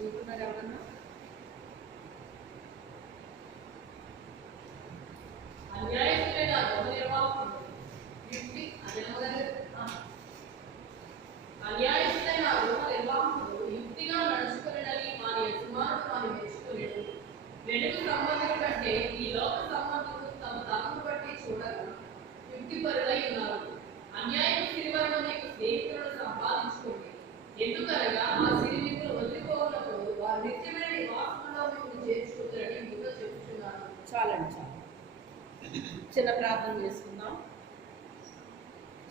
చదువుతున్నారు ఎవరన్నా? అన్యాయస్తులైన గృహ నిర్వాహకులు యుక్తి అన్యాయస్తులైన గృహ నిర్వాహకులు యుక్తిగా నడుచుకునేదని వారి యజమానులు వారి మెచ్చుకునేది. వెలుగు సంబంధుల కంటే ఈ లోక సంబంధులు తమ తమను బట్టి చూడగా యుక్తిపరులై ఉన్నారు. అన్యాయం సిరివరణ మీకు స్నేహితులను సంపాదించుకోండి. ఎందుకనగా ఆ సిరి మిమ్మల్ని వదిలిపోవునప్పుడు వారు నిత్యమైన నివాసంలో మిమ్మల్ని చేర్చుకుంటారని మీతో చెప్పుచున్నాను. చాలండి, చాలు. చిన్న ప్రార్థన చేసుకుందాం.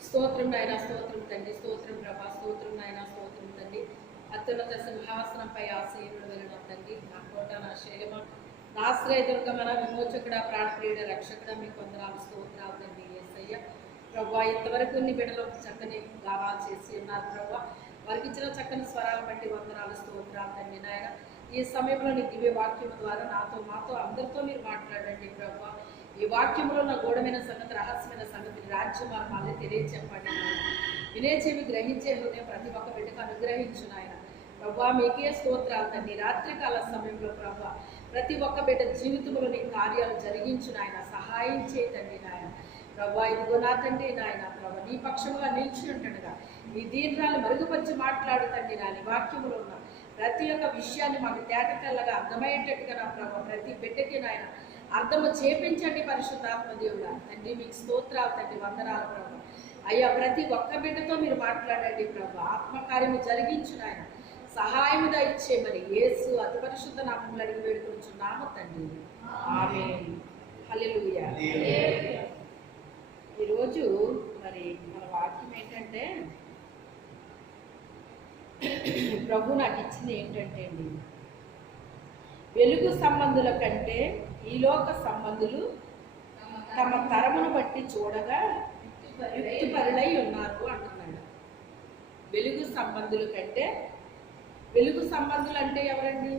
స్తోత్రం నాయన, స్తోత్రం తండ్రి, స్తోత్రం ప్రభా, స్తోత్రం నాయన, స్తోత్రం తండ్రి. అత్యున్నత సింహాసనంపై ఆశీనుడు వెళ్ళిన తండ్రి, నా కోట, నా శైలమ, నా ఆశ్రయదుర్గమన, విమోచకుడ, ప్రాణప్రియుడ, రక్షకుడ, మీకు వందనాలు, స్తోత్రాలు తండ్రి. యేసయ్య ప్రభా, ఇంతవరకు నీ బిడ్డలు చక్కని గానాలు చేసి ఉన్నారు ప్రభా. వారికి ఇచ్చిన చక్కని స్వరాలు బట్టి వందనాలు, స్తోత్రాలు తండ్రి. నాయన ఈ సమయంలో నీ దివ్య వాక్యం ద్వారా నాతో మాతో అందరితో మీరు మాట్లాడండి ప్రభా. ఈ వాక్యంలో నా గూఢమైన సంగతి, రహస్యమైన సంగతి, రాజ్యమార్గాన్ని తెలియచెప్పండి. వినే చెవి, గ్రహించే హృదయం ప్రతి ఒక్క బిడ్డకు అనుగ్రహించు నాయన ప్రభా. మీకే స్తోత్రాలు తండ్రి. రాత్రికాల సమయంలో ప్రభా ప్రతి ఒక్క బిడ్డ జీవితంలో నీ కార్యాలు జరిగించు నాయన, సహాయం చేయతండి నాయన ప్రభా. ఇదిగో నా తండ్రి నాయన ప్రభా, నీ పక్షంగా నిలిచి ఉంటుండగా నీ దీర్ఘాలు మరుగుపరిచి మాట్లాడుతండి నాని. వాక్యంలో ఉన్న ప్రతి ఒక్క విషయాన్ని మాకు తేట తెల్లగా అర్థమయ్యేటట్టుగా నా ప్రభా ప్రతి బిడ్డకి నాయన అర్థము చేపించండి పరిశుద్ధాత్మ దేవుడా తండ్రి. మీకు స్తోత్రాలు తండ్రి, వందనాలు ప్రభా. అయ్యా ప్రతి ఒక్క బిడ్డతో మీరు మాట్లాడండి ప్రభా. ఆత్మకార్యము జరిగించు నాయన, సహాయం దయచేయమని యేసు అతి పరిశుద్ధ నామములో అడిగి వేడుకొంచున్నాము తండ్రి, ఆమేన్. హల్లెలూయా. ఈరోజు మరి మన వాక్యం ఏంటంటే, ప్రభు నాకు ఇచ్చింది ఏంటంటే అండి, వెలుగు సంబంధుల కంటే ఈ లోక సంబంధులు తమ తరమును బట్టి చూడగా యుక్తిపరులై ఉన్నారు అంటున్నాడు. వెలుగు సంబంధుల కంటే, వెలుగు సంబంధులు అంటే ఎవరండి?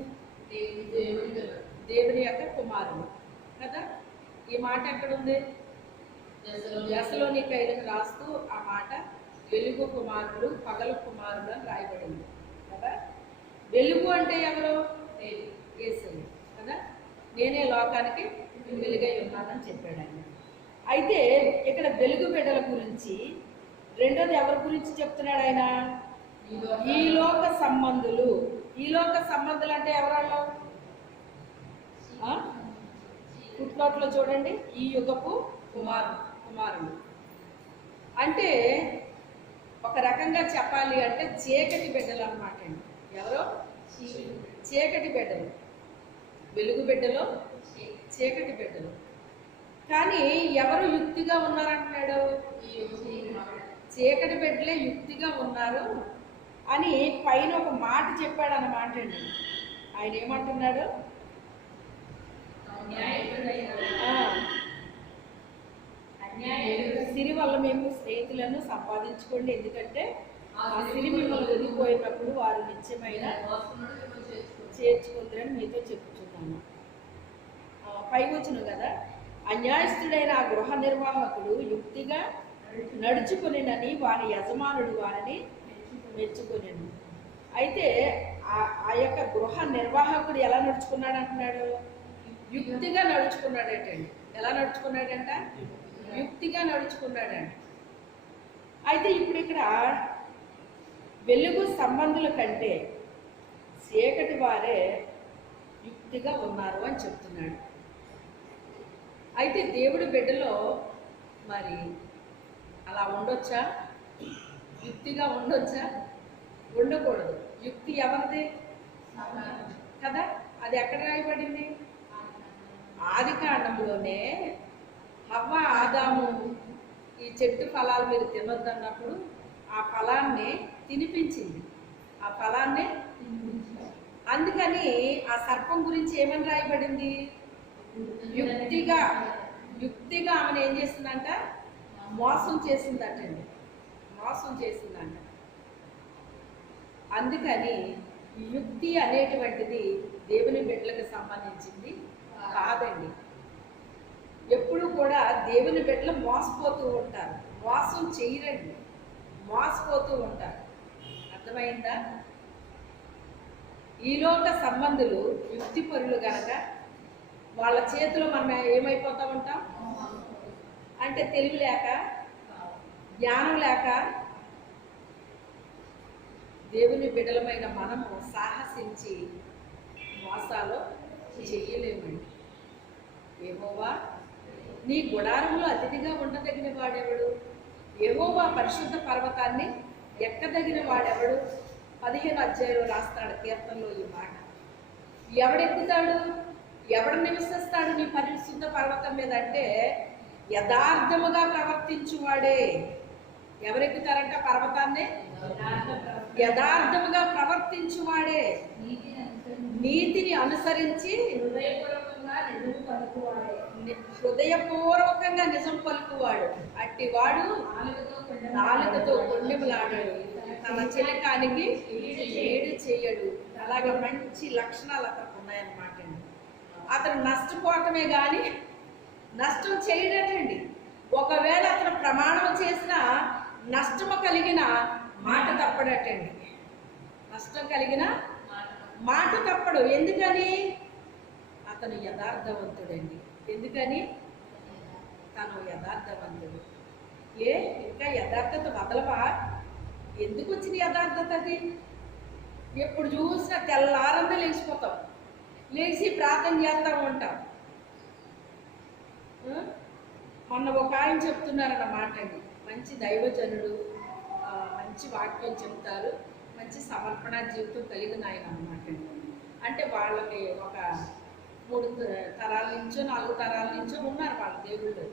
దేవుని యొక్క కుమారులు కదా. ఈ మాట ఎక్కడుంది? దశలోనికైలకు రాస్తూ ఆ మాట వెలుగు కుమారులు, పగలు కుమారులు అని రాయబడింది కదా. వెలుగు అంటే ఎవరు? యేసయ్య కదా. నేనే లోకానికి వెలుగై ఉన్నానని చెప్పాడు ఆయన. అయితే ఇక్కడ వెలుగు బిడ్డల గురించి రెండోది ఎవరి గురించి చెప్తున్నాడు ఆయన? ఈ లోక సంబంధులు. ఈ లోక సంబంధులు అంటే ఎవరాళ్ళు? పుట్లోట్లో చూడండి, ఈ యుగపు కుమారులు అంటే ఒక రకంగా చెప్పాలి అంటే చీకటి బిడ్డలు అన్నమాట అండి. ఎవరో చీకటి బిడ్డలు, వెలుగు బిడ్డలు, చీకటి బిడ్డలు. కానీ ఎవరు యుక్తిగా ఉన్నారంటున్నాడు? చీకటి బిడ్డలే యుక్తిగా ఉన్నారు అని పైన ఒక మాట చెప్పాడు అన్నమాట అండి. ఆయన ఏమంటున్నాడు? సిరి వల్ల మేము స్నేహితులను సంపాదించుకోండి, ఎందుకంటే ఆ సిరి మిమ్మల్ని వదిలిపోయినప్పుడు వారు నిత్యమైన చేర్చుకుంటారని మీతో చెప్పుచున్నాను. పై వచ్చును కదా, అన్యాయస్తుడైన ఆ గృహ నిర్వాహకుడు యుక్తిగా నడుచుకునేనని వారి యజమానుడు వారిని మెచ్చుకునేను. అయితే ఆ యొక్క గృహ నిర్వాహకుడు ఎలా నడుచుకున్నాడు అంటున్నాడు? యుక్తిగా నడుచుకున్నాడటండి. ఎలా నడుచుకున్నాడంట? యుక్తిగా నడుచుకున్నాడంట. అయితే ఇప్పుడు ఇక్కడ వెలుగు సంబంధుల కంటే చీకటి వారే యుక్తిగా ఉన్నారు అని చెప్తున్నాడు. అయితే దేవుడి బిడ్డలో మరి అలా ఉండొచ్చా? యుక్తిగా ఉండొచ్చా? ఉండకూడదు. యుక్తి ఎవరిది కదా. అది ఎక్కడ రాయబడింది? ఆదికాండంలోనే హవ్వ ఆదాము ఈ చెట్టు ఫలాలు మీరు తినొద్దన్నప్పుడు ఆ ఫలాన్ని తినిపించింది. ఆ ఫలాన్ని అందుకని ఆ సర్పం గురించి ఏమని రాయబడింది? యుక్తిగా ఆమెను ఏం చేసిందంట? మోసం చేసిందటండి. మోసం చేసిందంట. అందుకని యుక్తి అనేటువంటిది దేవుని బిడ్డలకు సంబంధించింది కాదండి. ఎప్పుడు కూడా దేవుని బిడ్డలు మోసపోతూ ఉంటారు, మోసం చేయరండి, మోసపోతూ ఉంటారు. అర్థమైందా? ఈ లోక సంబంధులు యుక్తి పరులు గనక వాళ్ళ చేతిలో మనం ఏమైపోతా ఉంటాం అంటే తెలివి లేక జ్ఞానం లేక దేవుని బిడలమైన మనము సాహసించి మోసాలు చెయ్యలేమండి. యెహోవా నీ గుడారంలో అతిథిగా ఉండదగిన వాడెవడు? యెహోవా పరిశుద్ధ పర్వతాన్ని ఎక్కదగిన వాడెవడు? 15 అధ్యాయంలో రాస్తాడు కీర్తనలో ఈ మాట. ఎవడెక్కుతాడు, ఎవడు నివసిస్తాడు నీ పరిశుద్ధ పర్వతం మీద అంటే యథార్థముగా ప్రవర్తించువాడే. ఎవరెక్కుతారంట పర్వతాన్ని? యథార్థముగా ప్రవర్తించువాడే, నీతిని అనుసరించి హృదయపూర్వకంగా నిజం పలుకువాడు. అట్టి వాడు నాలుకతో కొండెములాడాడు, తన చిలకానికి ఏడు చేయడు. అలాగే మంచి లక్షణాలు అతనికి ఉన్నాయన్నమాట అండి. అతను నష్టపోవటమే కానీ నష్టం చేయడటండి. ఒకవేళ అతను ప్రమాణం చేసిన నష్టము కలిగిన మాట తప్పడటండి. నష్టం కలిగిన మాట తప్పడు. ఎందుకని? అతను యథార్థవంతుడండి. ఎందుకని? తను యథార్థవంతుడు. ఇంకా యథార్థత వదలవా? ఎందుకు వచ్చిన యథార్థత అది? ఎప్పుడు చూసినా తెల్లారంతా లేచిపోతాం, లేచి ప్రార్థన చేస్తూ ఉంటాం. మొన్న ఒక ఆయన చెప్తున్నారన్నమాట అండి, మంచి దైవజనుడు, మంచి వాక్యం చెప్తారు, మంచి సమర్పణ జీవితం కలిగిన ఆయన అన్నమాట అండి. అంటే వాళ్ళకి ఒక 3 తరాల నుంచో 4 తరాల నుంచో ఉన్నారు వాళ్ళ దేవుళ్ళు.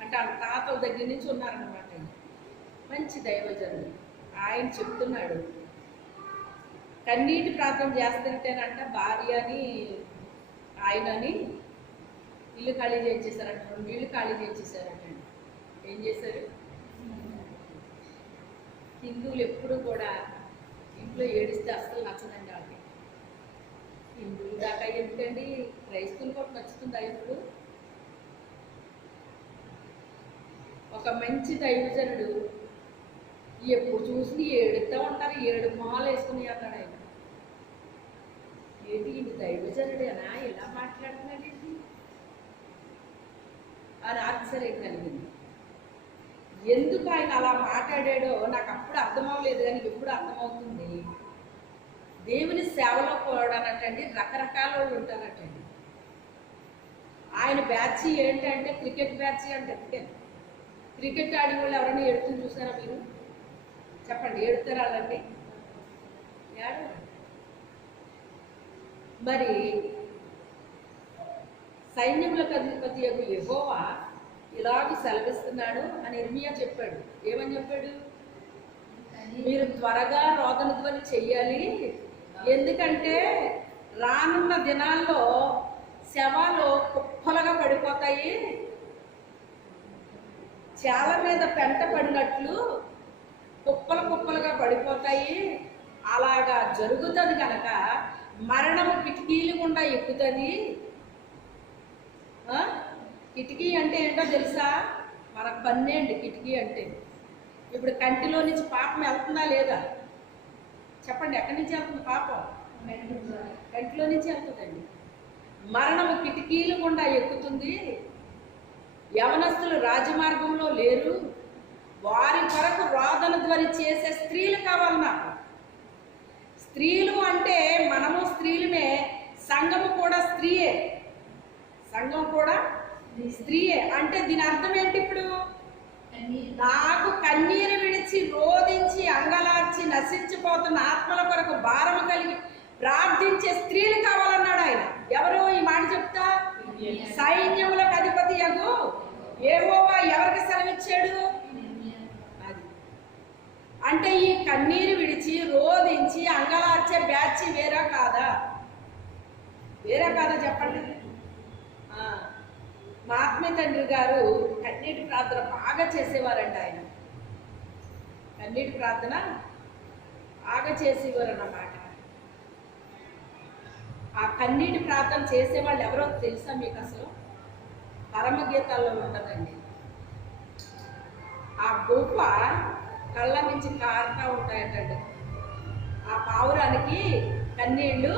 అంటే వాళ్ళ తాతల దగ్గర నుంచి ఉన్నారన్నమాట అండి. మంచి దైవజనుడు. ఆయన చెప్తున్నాడు, కన్నీటి ప్రార్థన చేస్తుంటేనంట భార్యని ఆయనని ఇల్లు ఖాళీ చేయించేశారంట. 2 ఇళ్ళు ఖాళీ చేయించేశారంటండి. ఏం చేశారు? హిందువులు ఎప్పుడు కూడా ఇంట్లో ఏడిస్తే అస్సలు నచ్చదండి వాళ్ళకి. హిందువులు దాకా ఎందుకండి, క్రైస్తవులు కూడా నచ్చుతుందా ఇప్పుడు? ఒక మంచి దైవజనుడు ఎప్పుడు చూసి ఏడుస్తూ ఉంటారు, 7 మొహాలు వేసుకుని అన్నాడు ఆయన. ఏంటి ఇది దైవజనుడేనా ఇలా మాట్లాడుతున్నాడు ఏంటి అని ఆశ్చర్యం కలిగింది. ఎందుకు ఆయన అలా మాట్లాడాడో నాకు అప్పుడు అర్థమవలేదు, కానీ ఎప్పుడు అర్థమవుతుంది. దేవుని సేవలో కూడానటండి రకరకాల వాళ్ళు ఉంటారటండి. ఆయన బ్యాచ్ ఏంటంటే క్రికెట్ బ్యాచ్ అంటే క్రికెట్ ఆడి వాళ్ళు ఎవరైనా ఏడుతూ చూసారా మీరు? చెప్పండి, ఏడుతారా వాళ్ళండి? ఏడు. మరి సైన్యములకు అధిపతి యెహోవా ఇలాగ సెలవిస్తున్నాడు అని ఇర్మియా చెప్పాడు. ఏమని చెప్పాడు? మీరు త్వరగా రోదన ధ్వని చెయ్యాలి, ఎందుకంటే రానున్న దినాల్లో శవాలు కుప్పలుగా పడిపోతాయి, చాలా మీద పెంట పడినట్లు కుప్పలుగా పడిపోతాయి. అలాగా జరుగుతుంది కనుక మరణము కిటికీలు గుండా ఎక్కుతుంది. కిటికీ అంటే ఏంటో తెలుసా? మన కన్నేండి కిటికీ అంటే. ఇప్పుడు కంటిలో నుంచి పాపం వెళ్తుందా లేదా? చెప్పండి, ఎక్కడి నుంచి వెళ్తుంది పాపం? కంటిలో నుంచి వెళ్తుందండి. మరణము కిటికీలు గుండా ఎక్కుతుంది. యవనస్తులు రాజమార్గంలో లేరు, వారి కొరకు రోదన ధ్వని చేసే స్త్రీలు కావాలి నాకు. స్త్రీలు అంటే మనము స్త్రీలమే, సంఘము కూడా స్త్రీయే. సంఘం కూడా స్త్రీయే అంటే దీని అర్థం ఏంటి? ఇప్పుడు నాకు కన్నీరు విడిచి రోధించి అంగలార్చి నశించిపోతున్న ఆత్మల కొరకు భారము కలిగి ప్రార్థించే స్త్రీలు కావాలన్నాడు ఆయన. ఎవరు ఈ మాట చెప్తా? సైన్యములకు అధిపతి యగు యెహోవా ఎవరికి సెలవిచ్చాడు? అది అంటే ఈ కన్నీరు విడిచి రోధించి అంగలార్చే బ్యాచ్ వేరా కాదా? వేరా కాదా చెప్పండి. మా ఆత్మీయ తండ్రి గారు కన్నీటి ప్రార్థన బాగా చేసేవారంట. ఆయన కన్నీటి ప్రార్థన బాగా చేసేవారు అన్నమాట. ఆ కన్నీటి ప్రార్థన చేసేవాళ్ళు ఎవరో తెలుసా మీకు? అసలు పరమగీతాల్లో ఉంటుందండి. ఆ గొప్ప కళ్ళ నుంచి కారుతా ఉంటాయంటండి. ఆ పావురానికి కన్నీళ్ళు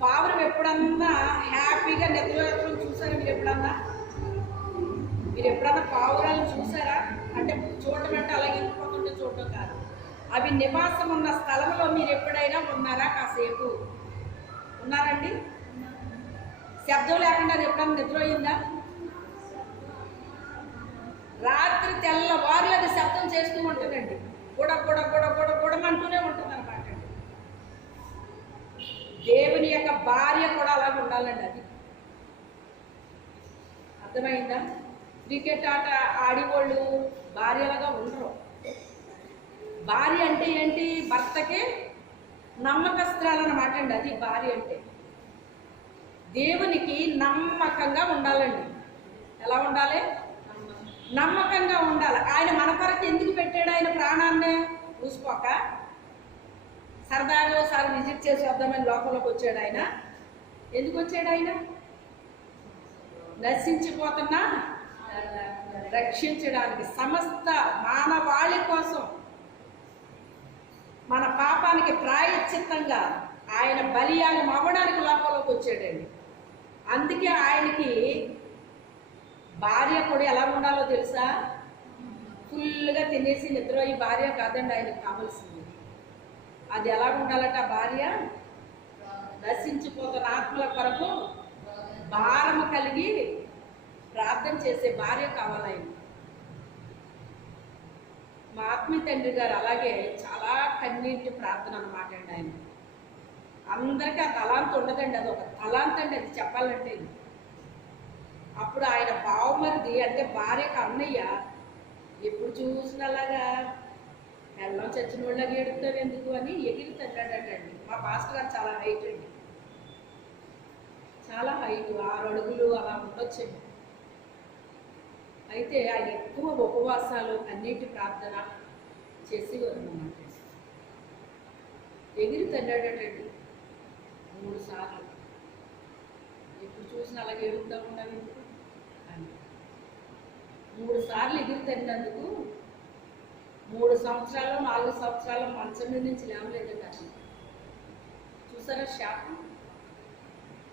పావురం ఎప్పుడన్నా హ్యాపీగా నిద్రపోవడం చూసారా మీరు ఎప్పుడన్నా పావురాలను చూసారా? అంటే చూడటం అంటే అలాగే వెళ్ళిపోతుంటే చూడటం కాదు. అవి నివాసం ఉన్న స్థలంలో మీరు ఎప్పుడైనా ఉన్నారా? కాసేపు ఉన్నారండి? శబ్దం లేకుండా అది ఎప్పుడన్నా నిద్రపోయిందా? రాత్రి తెల్లవారులు అది శబ్దం చేస్తూ ఉంటుందండి. గుడమంటూనే ఉంటుంది అనమాట. దేవుని యొక్క భార్య కూడా అలాగే ఉండాలండి. అది అర్థమైందా? క్రికెట్ ఆట ఆడేవాళ్ళు భార్యలుగా ఉండరు. భార్య అంటే ఏంటి? భర్తకి నమ్మకస్తురాలు అన్నమాట అండి. అది భార్య అంటే. దేవునికి నమ్మకంగా ఉండాలండి. ఎలా ఉండాలి? నమ్మకంగా ఉండాలి. ఆయన మన కొరకు ఎందుకు పెట్టాడు ఆయన ప్రాణాన్ని? చూసుకోక సరదాగా ఒకసారి విజిట్ చేసి వద్దామని లోపలికి వచ్చాడు ఆయన. ఎందుకు వచ్చాడు ఆయన? నశించిపోతున్నా రక్షించడానికి, సమస్త మానవాళి కోసం, మన పాపానికి ప్రాయశ్చిత్తంగా ఆయన బలియాగం అవ్వడానికి లోపలికి వచ్చాడండి. అందుకే ఆయనకి భార్య కూడా ఎలా ఉండాలో తెలుసా? ఫుల్గా తినేసి నిద్ర ఈ భార్య కాదండి ఆయనకు కావాల్సింది. అది ఎలా ఉండాలట? భార్య నశించిపోతున్న ఆత్మల కొరకు భారము కలిగి ప్రార్థన చేసే భార్య కావాలి ఆయన. మా ఆత్మీయ తండ్రి గారు అలాగే చాలా కన్నీటి ప్రార్థన అన్నమాట అండి ఆయన. అందరికీ ఆ తలాంత ఉండదండి, అది ఒక తలాంత అండి అది చెప్పాలంటే. అప్పుడు ఆయన బావమరిది అంటే భార్యకు అన్నయ్య ఎప్పుడు చూసినలాగా ఎల్లం చచ్చిన వాళ్ళగా ఏడుతావు ఎందుకు అని ఎగిరి తన్నాడటండి. మా పాస్టర్ గారు చాలా హైట్ అండి, చాలా హైట్, 6 అడుగులు అలా ఉండొచ్చండి. అయితే ఆయన ఎక్కువ ఉపవాసాలు కన్నీటి ప్రార్థన చేసేవారు అన్నమాట. ఎగిరి తన్నాడటండి 3 సార్లు. ఎప్పుడు చూసినా అలాగే ఏడుస్తూ ఉన్నావు ఎందుకు అని 3 సార్లు ఎగిరి తన్నినందుకు 3 సంవత్సరాలు 4 సంవత్సరాలు మంచం మీద నుంచి లేవలేదండి అసలు. చూసారా శాపం?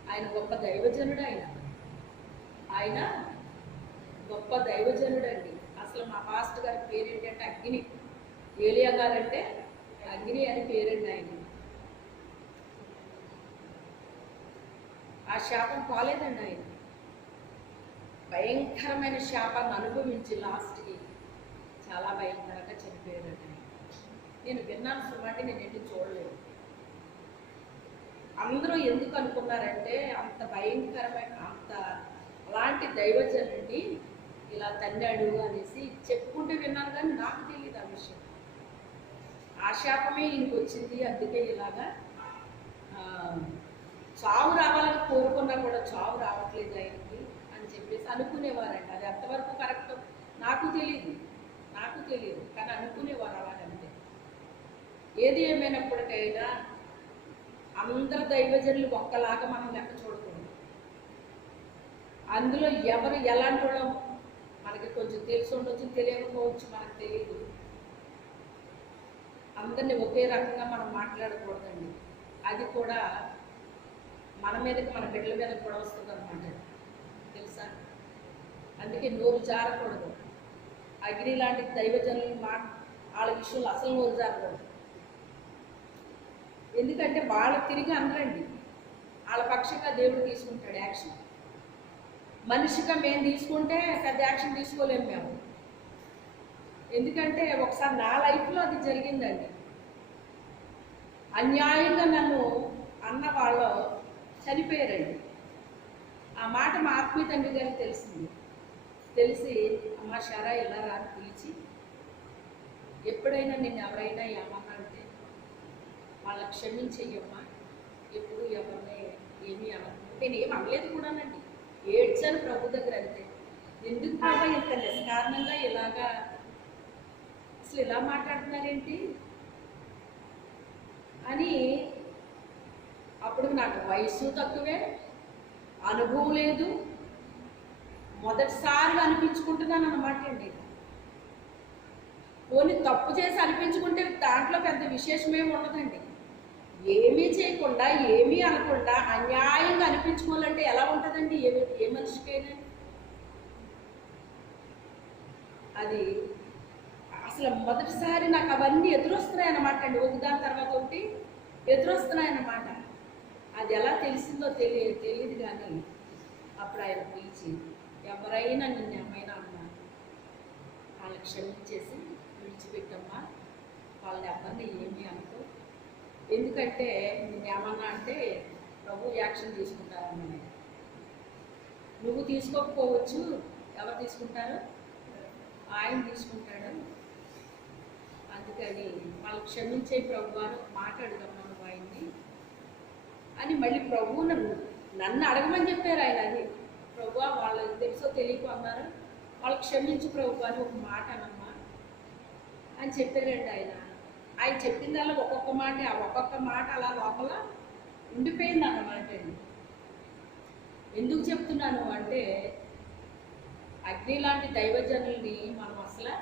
ఆయన గొప్ప దైవజనుడు. ఆయన గొప్ప దైవజనుడు అండి. అసలు మా పాస్టర్ గారి పేరేంటంటే అగ్ని. ఏలియా గారంటే అగ్ని అని పేరండి ఆయన. ఆ శాపం పోలేదండి ఆయన. భయంకరమైన శాపాన్ని అనుభవించి లాస్ట్కి చాలా భయంకరంగా చనిపోయారండి. నేను విన్నాను సుమాటి, నేను ఎన్ని చూడలేదు. అందరూ ఎందుకు అనుకున్నారంటే అంత భయంకరమైన అలాంటి దైవజనుడిని ఇలా తన్నాడు అనేసి చెప్పుకుంటూ విన్నాను, కానీ నాకు తెలియదు ఆ విషయం. ఆ శాపమే ఈయనకు వచ్చింది, అందుకే ఇలాగా చావు రావాలని కోరుకున్నా కూడా చావు రావట్లేదు ఆయనకి అని చెప్పేసి అనుకునేవారంట. అది అంతవరకు కరెక్ట్ నాకు తెలియదు, కానీ అనుకునేవారు అలాగంటే. ఏది ఏమైనప్పటికైనా అందరు దైవజనులు ఒక్కలాగా మనం లెక్క చూడకూడదు. అందులో ఎవరు ఎలాంటి వాళ్ళో మనకి కొంచెం తెలిసి ఉండొచ్చు, తెలియకపోవచ్చు, మనకు తెలియదు. అందరినీ ఒకే రకంగా మనం మాట్లాడకూడదండి. అది కూడా మన మీదకి, మన బిడ్డల మీద కూడా వస్తుంది అన్నమాట, తెలుసా? అందుకే నోరు జారకూడదు. అగ్ని లాంటి దైవజనులు వాళ్ళ విషయంలో అసలు నోరు జారకూడదు. ఎందుకంటే వాళ్ళు తిరిగి అనరండి, వాళ్ళ పక్షంగా దేవుడు తీసుకుంటాడు యాక్షన్. మనిషిగా మేము తీసుకుంటే పెద్ద యాక్షన్ తీసుకోలేము మేము. ఎందుకంటే ఒకసారి నా లైఫ్లో అది జరిగిందండి. అన్యాయంగా నన్ను అన్న వాళ్ళు చనిపోయారండి. ఆ మాట మా ఆత్మీయ తండ్రి గారికి తెలిసింది. తెలిసి అమ్మ షరా ఇలా రాని పిలిచి, ఎప్పుడైనా నిన్ను ఎవరైనా ఏమన్నా అంటే వాళ్ళని క్షమించేయమ్మా, ఎప్పుడు ఎవరిని ఏమీ అనకుండా. నేను ఏం అనలేదు కూడానండి, ఏడ్చాను ప్రభు దగ్గర. అంతే. ఎందుకు ప్రభు ఇంత నిష్కారణంగా ఇలాగా అసలు ఇలా మాట్లాడుతున్నారేంటి అని. అప్పుడు నాకు వయసు తక్కువే, అనుభవం లేదు, మొదటిసారిగా అనిపించుకుంటున్నాను అన్నమాట అండి. పోనీ తప్పు చేసి అనిపించుకుంటే దాంట్లో పెద్ద విశేషమేమి ఉండదండి. ఏమీ చేయకుండా ఏమీ అనకుండా అన్యాయంగా అనిపించుకోవాలంటే ఎలా ఉంటుందండి ఏ మనిషికైనా? అది అసలు మొదటిసారి నాకు అవన్నీ ఎదురొస్తున్నాయి అన్నమాట అండి. ఒకదాని తర్వాత ఒకటి ఎదురొస్తున్నాయి అన్నమాట. అది ఎలా తెలిసిందో తెలియదు కానీ అప్పుడు ఆయన పిలిచి, ఎవరైనా నిన్ను ఏమైనా అన్నా వాళ్ళని క్షమించేసి విడిచిపెట్టమ్మా, వాళ్ళని ఎవరిని ఏమీ అనుకో, ఎందుకంటే నేనేమన్నా అంటే ప్రభు యాక్షన్ తీసుకుంటారని. నువ్వు తీసుకోకపోవచ్చు, ఎవరు తీసుకుంటారు? ఆయన తీసుకుంటాడు. అందుకని వాళ్ళు క్షమించే ప్రభు అని మాట్లాడగమ్మా నువ్వు ఆయన్ని అని మళ్ళీ ప్రభువు నన్ను అడగమని చెప్పారు ఆయన. అది ప్రభు వాళ్ళకి తెలుసో తెలియకు అన్నారు, వాళ్ళు క్షమించు ప్రభు అని ఒక మాట అనమ్మా అని చెప్పారండి ఆయన. ఆయన చెప్పిందల్లా ఒక్కొక్క మాట అలా లోపల ఉండిపోయింది అన్నమాట అండి. ఎందుకు చెప్తున్నాను అంటే అగ్ని లాంటి దైవజనుల్ని మనం అసలు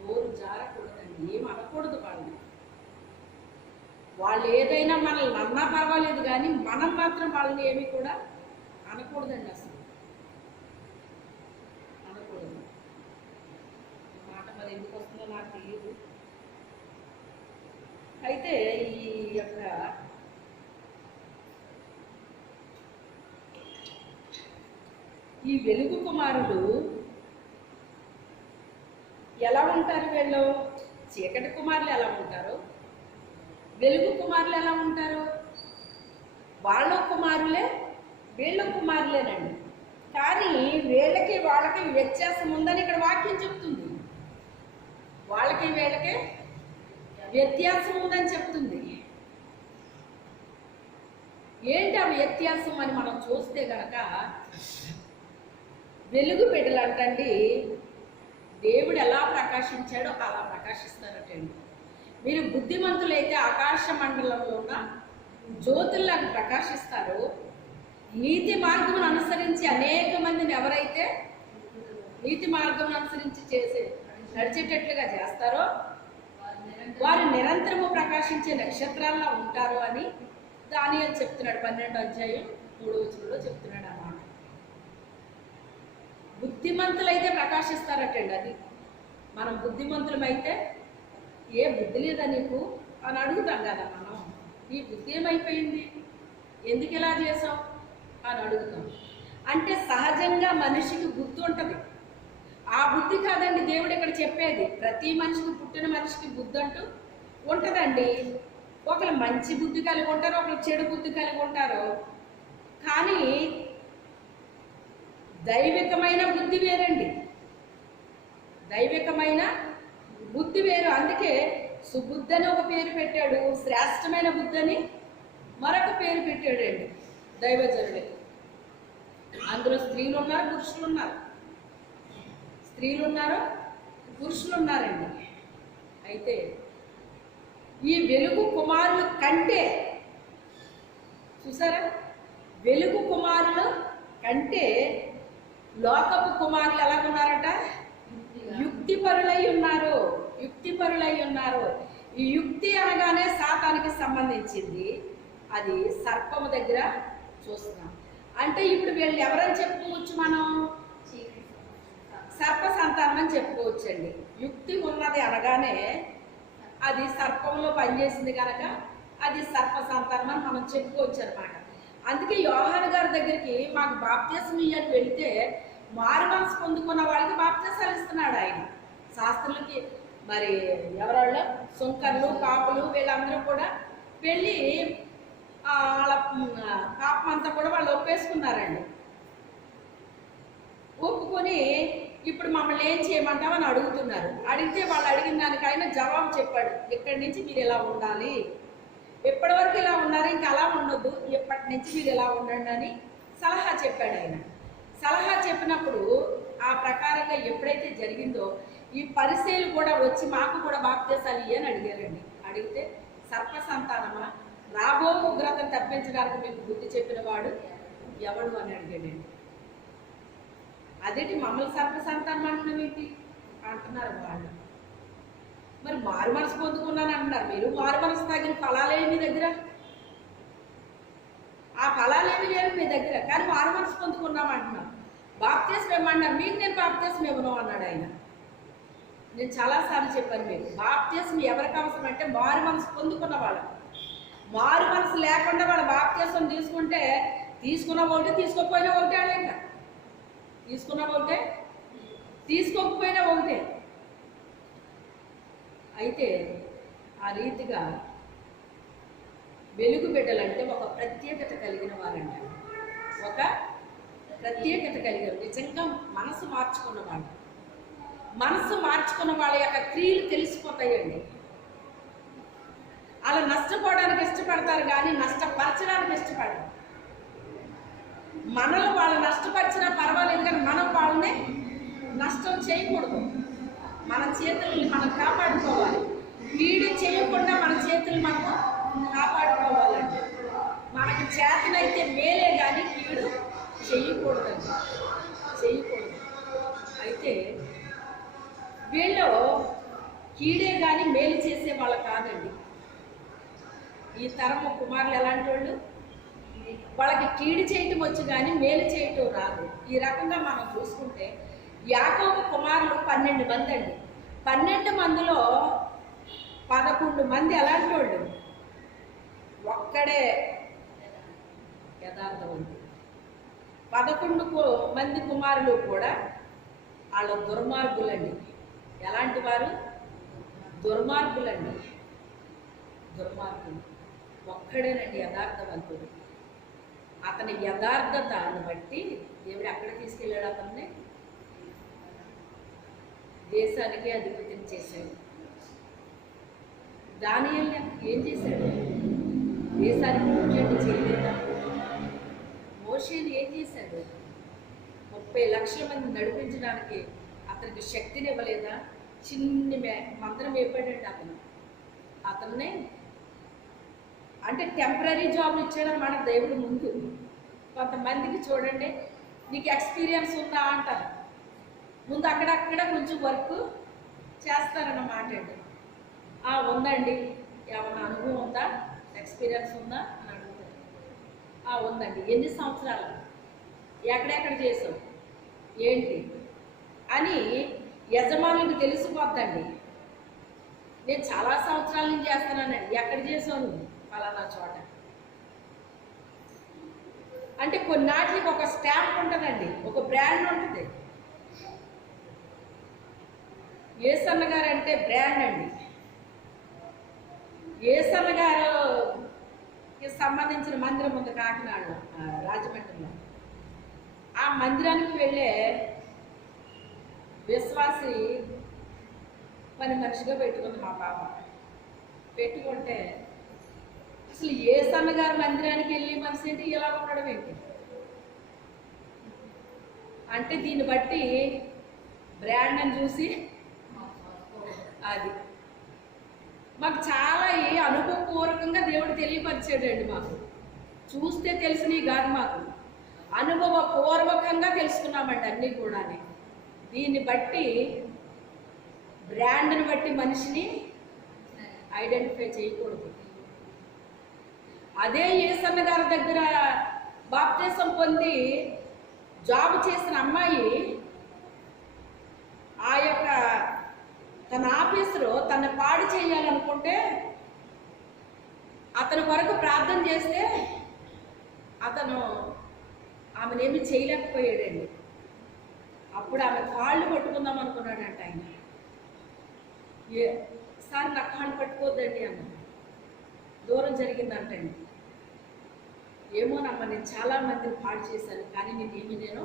నోరు జారకూడదండి, ఏం అనకూడదు. వాళ్ళు ఏదైనా మనల్ని అన్నా పర్వాలేదు కానీ మనం మాత్రం వాళ్ళని ఏమి కూడా అనకూడదండి, అసలు అనకూడదు. మాట మరి ఎందుకు వస్తుందో నాకు తెలియదు. అయితే ఈ వెలుగు కుమారుడు ఎలా ఉంటారు? వీళ్ళు చీకటి కుమారులు ఎలా ఉంటారు, వెలుగు కుమారులు ఎలా ఉంటారు? వాళ్ళ కుమారులే వీళ్ళ కుమారులేనండి. కానీ వాళ్ళకి వ్యత్యాసం ఉందని ఇక్కడ వాక్యం చెప్తుంది. వాళ్ళకి వీళ్ళకి వ్యత్యాసం ఉందని చెప్తుంది. ఏంటి ఆ వ్యత్యాసం అని మనం చూస్తే గనక, వెలుగు బిడ్డలు అంటండి దేవుడు ఎలా ప్రకాశించాడో అలా ప్రకాశిస్తారటండి. మీరు బుద్ధిమంతులైతే ఆకాశ మండలంలో ఉన్న జ్యోతుల్లాగా ప్రకాశిస్తారు. నీతి మార్గమును అనుసరించి అనేక మందిని ఎవరైతే నీతి మార్గం అనుసరించి నడిచేటట్లుగా చేస్తారో వారు నిరంతరము ప్రకాశించే నక్షత్రాల్లో ఉంటారు అని దానియేలు చెప్తున్నాడు. 12వ అధ్యాయం 3వ వచనంలో చెప్తున్నాడు అన్నమాట. బుద్ధిమంతులైతే ప్రకాశిస్తారటండి. అది మనం బుద్ధిమంతులమైతే ఏ బుద్ధి లేదా నీకు అని అడుగుతాం కదా మనం. ఈ బుద్ధి ఏమైపోయింది, ఎందుకు ఇలా చేసావు అని అడుగుతాం. అంటే సహజంగా మనిషికి బుద్ధి ఉంటుంది. ఆ బుద్ధి కాదండి దేవుడు ఇక్కడ చెప్పేది. ప్రతి మనిషికి, పుట్టిన మనిషికి బుద్ధి అంటూ ఉంటుందండి. ఒకరు మంచి బుద్ధి కలిగి ఉంటారు, ఒకరు చెడు బుద్ధి కలిగి ఉంటారు. కానీ దైవికమైన బుద్ధి వేరండి, దైవికమైన బుద్ధి వేరు. అందుకే సుబుద్ధి అని ఒక పేరు పెట్టాడు, శ్రేష్టమైన బుద్ధి అని మరొక పేరు పెట్టాడండి దైవజనుడే. అందులో స్త్రీలు ఉన్నారు, పురుషులు ఉన్నారు. స్త్రీలు ఉన్నారు, పురుషులు ఉన్నారండి. అయితే ఈ వెలుగు కుమారుల కంటే, చూసారా, వెలుగు కుమారుల కంటే లోకపు కుమారులు ఎలా ఉన్నారట? యుక్తిపరులై ఉన్నారు, యుక్తిపరులై ఉన్నారు. ఈ యుక్తి అనగానే సాతానికి సంబంధించింది. అది సర్పము దగ్గర చూస్తున్నాం. అంటే ఇప్పుడు వీళ్ళు ఎవరని చెప్పుకోవచ్చు? మనం సర్ప సంతానం అని చెప్పుకోవచ్చండి. యుక్తి ఉన్నది అనగానే అది సర్పంలో పనిచేసింది కనుక అది సర్ప సంతానం అని మనం చెప్పుకోవచ్చు అనమాట. అందుకే యోహాను గారి దగ్గరికి మాకు బాప్తిసం ఇయ్యని వెళితే మారు మనసు పొందుకున్న వాళ్ళకి బాప్తిసాలు ఇస్తున్నాడు ఆయన. శాస్త్రులకి మరి ఎవరాళ్ళు, సుంకర్లు, పాపులు, వీళ్ళందరూ కూడా వెళ్ళి వాళ్ళ పాపం అంతా కూడా వాళ్ళు ఒప్పేసుకున్నారండి. ఒప్పుకొని ఇప్పుడు మమ్మల్ని ఏం చేయమంటామని అడుగుతున్నారు. అడిగితే వాళ్ళు అడిగిన దానికి ఆయన జవాబు చెప్పాడు. ఇక్కడి నుంచి మీరు ఇలా ఉండాలి, ఎప్పటి వరకు ఇలా ఉన్నారు, ఇంకా అలా ఉండొద్దు, ఎప్పటి నుంచి మీరు ఇలా ఉండండి అని సలహా చెప్పాడు ఆయన. సలహా చెప్పినప్పుడు ఆ ప్రకారంగా ఎప్పుడైతే జరిగిందో ఈ పరిశీలు కూడా వచ్చి మాకు కూడా బాప్తిసాలు ఇయ్యని అడిగారండి. అడిగితే సర్ప సంతానమా, రాబో ఉగ్రతను తప్పించడానికి మీకు బుద్ధి చెప్పిన వాడు ఎవడు అని అడిగాడండి. అదేంటి మమ్మల్ని సర్ప సంతానం అంటున్నాం ఏంటి అంటున్నారు వాళ్ళు. మరి మారు మనసు పొందుకున్నాను అంటున్నారు. మీరు మారు మనసు తగిన ఫలాలే మీ దగ్గర ఆ ఫలాలు ఏమీ లేవు మీ దగ్గర, కానీ మారు మనసు పొందుకున్నాం అంటున్నాం. బాప్తీసం ఏమన్నా మీకు నేను బాప్తీసం ఇవ్వను అన్నాడు ఆయన. నేను చాలాసార్లు చెప్పాను మీకు, బాప్తీసం ఎవరికి అవసరం అంటే మారు మనసు పొందుకున్న వాళ్ళు. మారు మనసు లేకుండా వాళ్ళ బాప్తీసం తీసుకుంటే తీసుకున్న ఒకటే, తీసుకోకపోయినా ఒకటే. వాళ్ళు ఇంకా తీసుకున్న ఒకటే, తీసుకోకపోయినా ఒకటే. అయితే ఆ రీతిగా వెలుగు బిడ్డలంటే ఒక ప్రత్యేకత కలిగిన వారంట. ఒక ప్రత్యేకత కలిగిన, నిజంగా మనసు మార్చుకున్న వాళ్ళు. మనసు మార్చుకున్న వాళ్ళ యొక్క క్రియలు తెలిసిపోతాయండి. అలా నష్టపోవడానికి ఇష్టపడతారు కానీ నష్టపరచడానికి ఇష్టపడరు. మనలో వాళ్ళు నష్టపరిచినా పర్వాలేదు, కానీ మనం వాళ్ళని నష్టం చేయకూడదు. మన చేతుల్ని మనం కాపాడుకోవాలి. కీడు చేయకుండా మన చేతులు మనం కాపాడుకోవాలండి. మనకు చేతనైతే మేలే కానీ కీడు చేయకూడదండి, చేయకూడదు. అయితే వీళ్ళు కీడే కానీ మేలు చేసే వాళ్ళు కాదండి. ఈ తరము కుమారులు ఎలాంటి వాళ్ళు? వాళ్ళకి కీడు చేయటం వచ్చు కానీ మేలు చేయటం రాదు. ఈ రకంగా మనం చూసుకుంటే యాకోబు కుమారులు 12 మంది అండి. 12 మందిలో 11 మంది ఎలాంటి వాళ్ళు? ఒక్కడే యథార్థవంతుడు. 11 మంది కుమారులు కూడా వాళ్ళ దుర్మార్గులండి. ఎలాంటి వారు? దుర్మార్గులండి, దుర్మార్గులు. ఒక్కడేనండి యథార్థవంతుడు. అతని యథార్థతను బట్టి దేవుడు అక్కడ తీసుకెళ్ళాడు. అతన్ని దేశానికి అధిపతిని చేశాడు. దానియేలు ఏం చేశాడు? దేశానికి ముఖ్యంగా చేయలేదా? మోషేని ఏం చేశాడు? 30 లక్షల మంది నడిపించడానికి అతనికి శక్తిని ఇవ్వలేదా? చిన్ని మంత్రం వేపాడండి అతన్నే. అంటే టెంపరీ జాబ్లు ఇచ్చాడనమాట దేవుడు ముందు. కొంతమందికి చూడండి, నీకు ఎక్స్పీరియన్స్ ఉందా అంటారు. ముందు అక్కడక్కడ కొంచెం వర్క్ చేస్తారన్నమాట అండి. ఉందండి, ఏమన్నా అనుభవం ఉందా, ఎక్స్పీరియన్స్ ఉందా అని అడుగుతారు. ఉందండి. ఎన్ని సంవత్సరాలు, ఎక్కడెక్కడ చేసావు, ఏంటి అని యజమానులకు తెలిసిపోద్దండి. నేను చాలా సంవత్సరాల నుంచి చేస్తున్నానండి. ఎక్కడ చేసావు? ఫలానా చోట. అంటే కొన్నాటికి ఒక స్టాంప్ ఉంటుందండి, ఒక బ్రాండ్ ఉంటుంది. ఏసన్న గారు అంటే బ్రాండ్ అండి. ఏసన్న గారుకి సంబంధించిన మందిరం ఉంది కాకినాడలో, రాజమండ్రిలో. ఆ మందిరానికి వెళ్ళే విశ్వాసి పని మనిషిగా పెట్టుకుంది మా పాప. పెట్టుకుంటే అసలు ఏసన్న గారి మందిరానికి వెళ్ళి మనిషి ఏంటి ఇలా ఉండడం ఏంటి అంటే, దీన్ని బట్టి బ్రాండ్ అని చూసి అది మాకు చాలా అనుభవపూర్వకంగా దేవుడు తెలియపరిచాడండి. మాకు చూస్తే తెలిసినవి కాదు, మాకు అనుభవపూర్వకంగా తెలుసుకున్నామండి అన్నీ కూడా. దీన్ని బట్టి, బ్రాండ్ని బట్టి మనిషిని ఐడెంటిఫై చేయకూడదు. అదే ఏసన్న గారి దగ్గర బాప్తిసం పొంది జాబ్ చేసిన అమ్మాయి ఆ యొక్క తన ఆఫీసులో తను పాడు చేయాలనుకుంటే అతని కొరకు ప్రార్థన చేస్తే అతను ఆమెనేమి చేయలేకపోయాడండి. అప్పుడు ఆమె కాళ్ళు పట్టుకుందాం అనుకున్నాడంట ఆయన. సార్ నా కాళ్ళు పట్టుకోవద్దండి అన్న. దూరం జరిగిందంటండి. ఏమోనమ్మా, నేను చాలామందిని పాడు చేశాను, కానీ నేను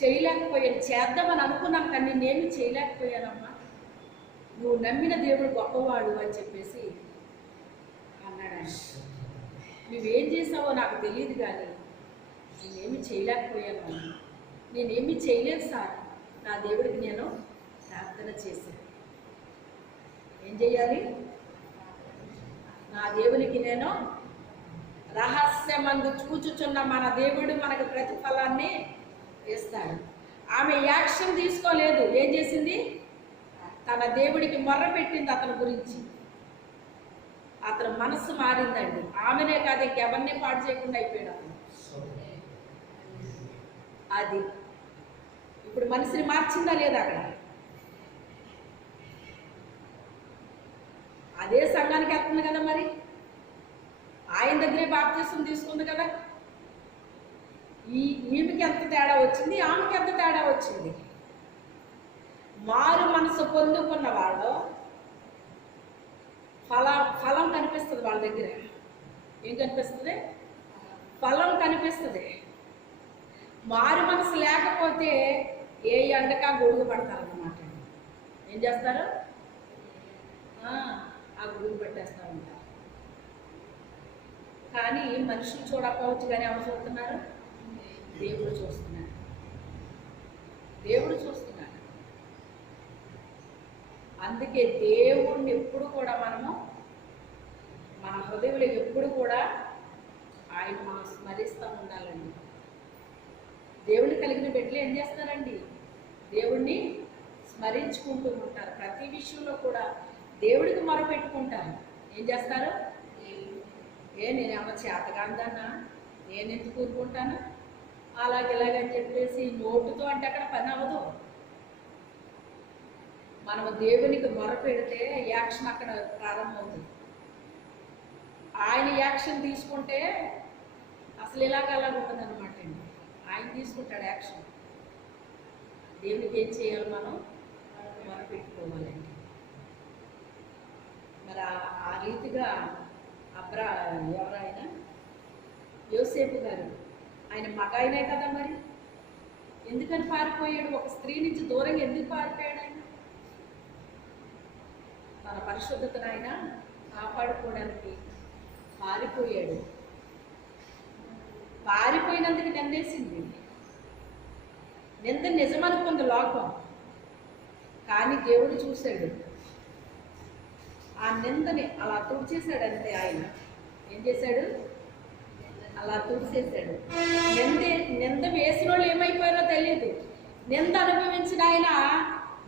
చేయలేకపోయాను. చేద్దామని అనుకున్నాను, కానీ నేనేమి చేయలేకపోయానమ్మా. నువ్వు నమ్మిన దేవుడు గొప్పవాడు అని చెప్పేసి అన్నాడు. నువ్వేం చేసావో నాకు తెలియదు, కానీ నేనేమి చేయలేకపోయాను. నేనేమి చేయలేదు సార్, నా దేవుడికి నేను ప్రార్థన చేశాను. ఏం చేయాలి? నా దేవునికి నేను రహస్యమందు చూచుచున్న మన దేవుడు మనకు ప్రతిఫలాన్ని ఇస్తాడు. ఆమె యాక్షన్ తీసుకోలేదు. ఏం చేసింది? తన దేవుడికి మొర్ర పెట్టింది అతని గురించి. అతని మనస్సు మారిందండి. ఆమెనే కాదు ఇంకెవరిని పాడు చేయకుండా అయిపోయాడు అతను. అది ఇప్పుడు మనిషిని మార్చిందా లేదా అక్కడ? అదే సంఘానికి వెళ్తుంది కదా, మరి ఆయన దగ్గరే బాప్తిసం తీసుకుంది కదా. ఈమెకి ఎంత తేడా వచ్చింది, ఆమెకి ఎంత తేడా వచ్చింది. మారు మనసు పొందుకున్న వాళ్ళు ఫలం కనిపిస్తుంది వాళ్ళ దగ్గర. ఏం కనిపిస్తుంది? ఫలం కనిపిస్తుంది. మారు మనసు లేకపోతే ఏ ఎండకా గొడుగు పడతారన్నమాట. ఏం చేస్తారు? ఆ గొడుగు పెట్టేస్తూ ఉంటారు. కానీ మనుషులు చూడకపోవచ్చు, కానీ ఎవరు చూస్తున్నారు? దేవుడు చూస్తున్నాడు. దేవుడు చూస్తున్నాడు. అందుకే దేవుణ్ణి ఎప్పుడు కూడా మనము మన హృదయంలో ఎప్పుడు కూడా ఆయన మనం స్మరిస్తూ ఉండాలండి. దేవుడిని కలిగిన బిడ్డలు ఏం చేస్తారండి? దేవుణ్ణి స్మరించుకుంటూ ఉంటారు. ప్రతి విషయంలో కూడా దేవుడికి మొరపెట్టుకుంటారు. ఏం చేస్తారు? నేనేమో చేతగాందన్నా, నేను ఎందుకు కూరుకుంటాను అలాగెలాగని చెప్పేసి నోటుతో అంటే అక్కడ పని అవ్వదు. మనము దేవునికి మొరపెడితే యాక్షన్ అక్కడ ప్రారంభమవుతుంది. ఆయన యాక్షన్ తీసుకుంటే అసలు ఇలాగ అలాగ ఉంటుంది అనమాట అండి. ఆయన తీసుకుంటాడు యాక్షన్. దేవునికి ఏం చేయాలి? మనం మొరపెట్టుకోవాలండి. మరి ఆ రీతిగా ఎవరైనా యోసేపు గారు ఆయన మగ ఆయనే కదా, మరి ఎందుకని పారిపోయాడు? ఒక స్త్రీ నుంచి దూరంగా ఎందుకు పారిపోయాడు? ఆయన తన పరిశుద్ధతను ఆయన కాపాడుకోవడానికి పారిపోయాడు. పారిపోయినందుకు నిందేసింది. నింద నిజమనుకుంది లోకం, కానీ దేవుడు చూశాడు. ఆ నిందని అలా తుడిచేశాడు అంతే. ఆయన ఏం చేశాడు? అలా తుడిచేశాడు. నింద వేసిన వాళ్ళు ఏమైపోయారో తెలియదు. నింద అనుభవించిన ఆయన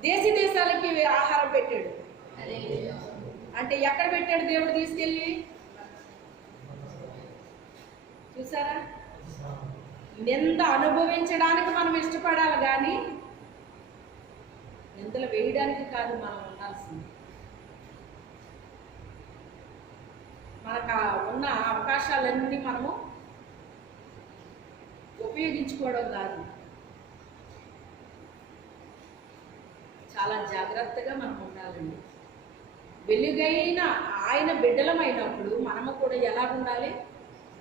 దేశాలకి ఆహారం పెట్టాడు. అంటే ఎక్కడ పెట్టాడు దేవుడు తీసుకెళ్ళి? చూసారా? నింద అనుభవించడానికి మనం ఇష్టపడాలి, కానీ నిందలు వేయడానికి కాదు మనం ఉండాల్సింది. మనకు ఉన్న అవకాశాలన్నీ మనము ఉపయోగించుకోవడం కాదు, చాలా జాగ్రత్తగా మనం ఉండాలండి. వెలుగైన ఆయన బిడ్డలమైనప్పుడు మనము కూడా ఎలా ఉండాలి?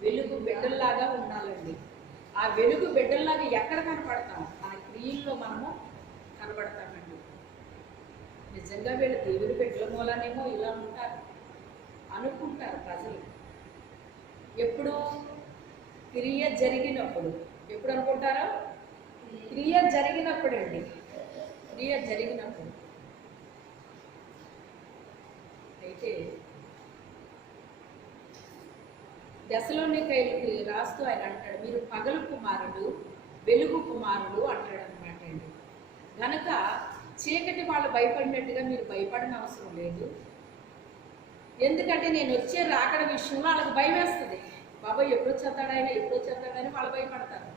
వెలుగు బిడ్డల్లాగా ఉండాలండి. ఆ వెలుగు బిడ్డల్లాగా ఎక్కడ కనపడతాం? మన క్రియల్లో మనము కనబడతామండి. నిజంగా వీళ్ళు దేవుడి బిడ్డల మూలనేమో ఇలా ఉంటారు అనుకుంటారు ప్రజలు. ఎప్పుడు? క్రియ జరిగినప్పుడు. ఎప్పుడు అనుకుంటారో? క్రియ జరిగినప్పుడు అండి. క్రియ జరిగినప్పుడు. అయితే దశలోనికైకి రాస్తూ ఆయన అంటాడు, మీరు పగలు కుమారుడు, వెలుగు కుమారుడు అంటాడు అనమాట అండి. కనుక చీకటి వాళ్ళు భయపడినట్టుగా మీరు భయపడిన అవసరం లేదు. ఎందుకంటే నేను వచ్చే రాకడ విషయంలో వాళ్ళకి భయం వేస్తుంది. బాబాయ్ ఎప్పుడు వచ్చేస్తాడైనా, ఎప్పుడు వచ్చేస్తాడని వాళ్ళు భయపడతారు.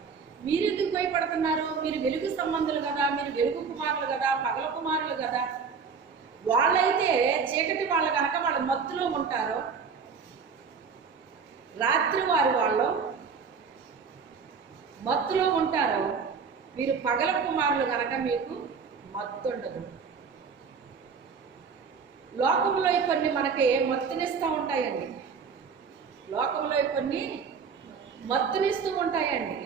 మీరు ఎందుకు భయపడుతున్నారు? మీరు వెలుగు సంబంధులు కదా, మీరు వెలుగు కుమారులు కదా, పగల కుమారులు కదా. వాళ్ళైతే చీకటి వాళ్ళు కనుక వాళ్ళు మత్తులో ఉంటారు. రాత్రి వాళ్ళు మత్తులో ఉంటారు. మీరు పగల కుమారులు కనుక మీకు మత్తు ఉండదు. లోకంలో కొన్ని మనకి మత్తునిస్తూ ఉంటాయండి. లోకంలో కొన్ని మత్తునిస్తూ ఉంటాయండి.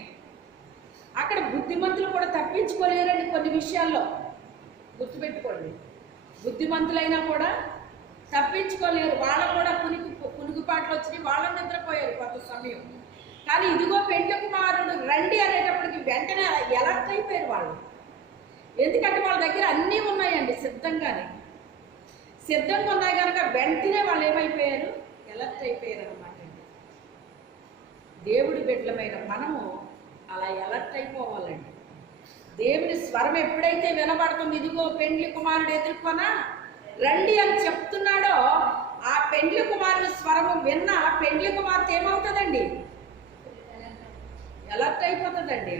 అక్కడ బుద్ధిమంతులు కూడా తప్పించుకోలేరండి కొన్ని విషయాల్లో. గుర్తుపెట్టుకోండి, బుద్ధిమంతులైనా కూడా తప్పించుకోలేరు. వాళ్ళకు కూడా పునుగుపాట్లు వచ్చినాయి, వాళ్ళని నిద్రపోయారు కొంత సమయం. కానీ ఇదిగో పెండ్లి కుమారుడు రండి అనేటప్పటికి వెంటనే ఎలర్ట్ అయిపోయారు వాళ్ళు. ఎందుకంటే వాళ్ళ దగ్గర అన్నీ ఉన్నాయండి, సిద్ధంగా ఉన్నాయి కనుక వెంటనే వాళ్ళు ఏమైపోయారు? ఎలర్ట్ అయిపోయారు అనమాట. దేవుడి బిడ్డలమైన మనము అలా ఎలర్ట్ అయిపోవాలండి. దేవుని స్వరం ఎప్పుడైతే వినబడుతుంది, ఇదిగో పెండ్లి కుమారుడు ఎదుర్కొనా రండి అని చెప్తున్నాడో ఆ పెండ్లి కుమారుని స్వరము విన్న పెండ్లి కుమార్తె ఏమవుతుందండి? ఎలర్ట్ అయిపోతుందండి.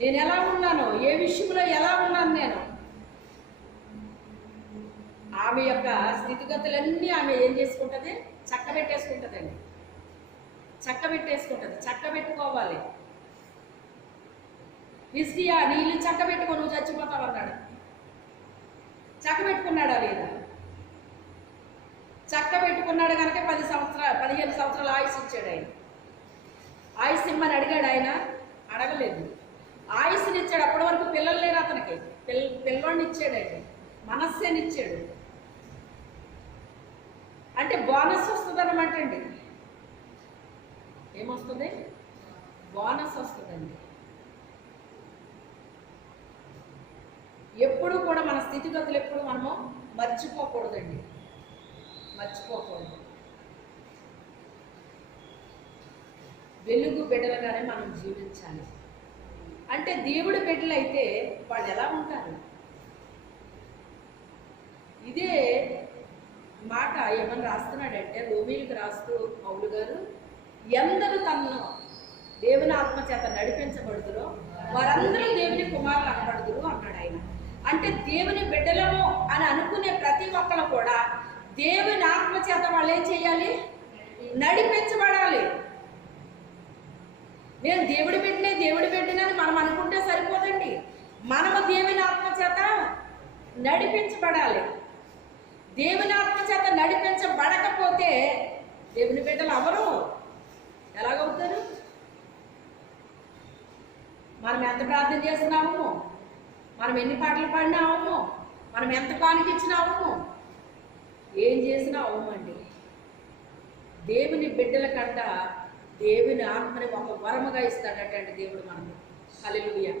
నేను ఎలా ఉన్నాను, ఏ విషయంలో ఎలా ఉన్నాను నేను, ఆమె యొక్క స్థితిగతులన్నీ ఆమె ఏం చేసుకుంటుంది? చక్కబెట్టేసుకుంటుందండి. చక్కబెట్టుకోవాలి. హిజ్కియా నీ ఇల్లు చక్కబెట్టుకో, నువ్వు చచ్చిపోతావు అన్నాడు. చక్కబెట్టుకున్నాడా లేదా? చక్కబెట్టుకున్నాడు కనుక 15 సంవత్సరాలు ఆయుష్ ఇచ్చాడు ఆయన. ఆయుష్ ఇమ్మని అడిగాడు ఆయన? అడగలేదు. ఆయుష్ని ఇచ్చాడు. అప్పటి వరకు పిల్లలు లేరు అతనికి. పిల్లవాడిని ఇచ్చాడండి, మనస్సేని ఇచ్చాడు. అంటే బోనస్ వస్తుంది అన్నమాట అండి. ఏమొస్తుంది? బోనస్ వస్తుందండి. ఎప్పుడు కూడా మన స్థితిగతులు ఎప్పుడు మనము మర్చిపోకూడదండి. వెలుగు బిడ్డలుగానే మనం జీవించాలి. అంటే దేవుడి బిడ్డలు అయితే వాళ్ళు ఎలా ఉంటారు? ఇదే మాట ఏమని రాస్తున్నాడంటే, రోమీలకు రాస్తూ పౌలు గారు, ఎందరూ తనను దేవుని ఆత్మ చేత నడిపించబడుదురో వారందరూ దేవుని కుమారులు అనబడుదురు అన్నాడు ఆయన. అంటే దేవుని బిడ్డలము అని అనుకునే ప్రతి ఒక్కరు కూడా దేవుని ఆత్మ చేత వాళ్ళు ఏం చేయాలి? నడిపించబడాలి. నేను దేవుడి బిడ్డనని మనం అనుకుంటే సరిపోదండి. మనము దేవుని ఆత్మ చేత నడిపించబడాలి. దేవుని ఆత్మ చేత నడిపించబడకపోతే దేవుని బిడ్డలు ఎవరు? ఎలాగవుతారు? మనం ఎంత ప్రార్థన చేసినాము, మనం ఎన్ని పాటలు పాడినాము, మనం ఎంత కానికిచ్చినాము, ఏం చేసినా అవమండి. దేవుని బిడ్డల కంట దేవుని ఆత్మని ఒక వరముగా ఇస్తాడటండి దేవుడు మనకు. హల్లెలూయా.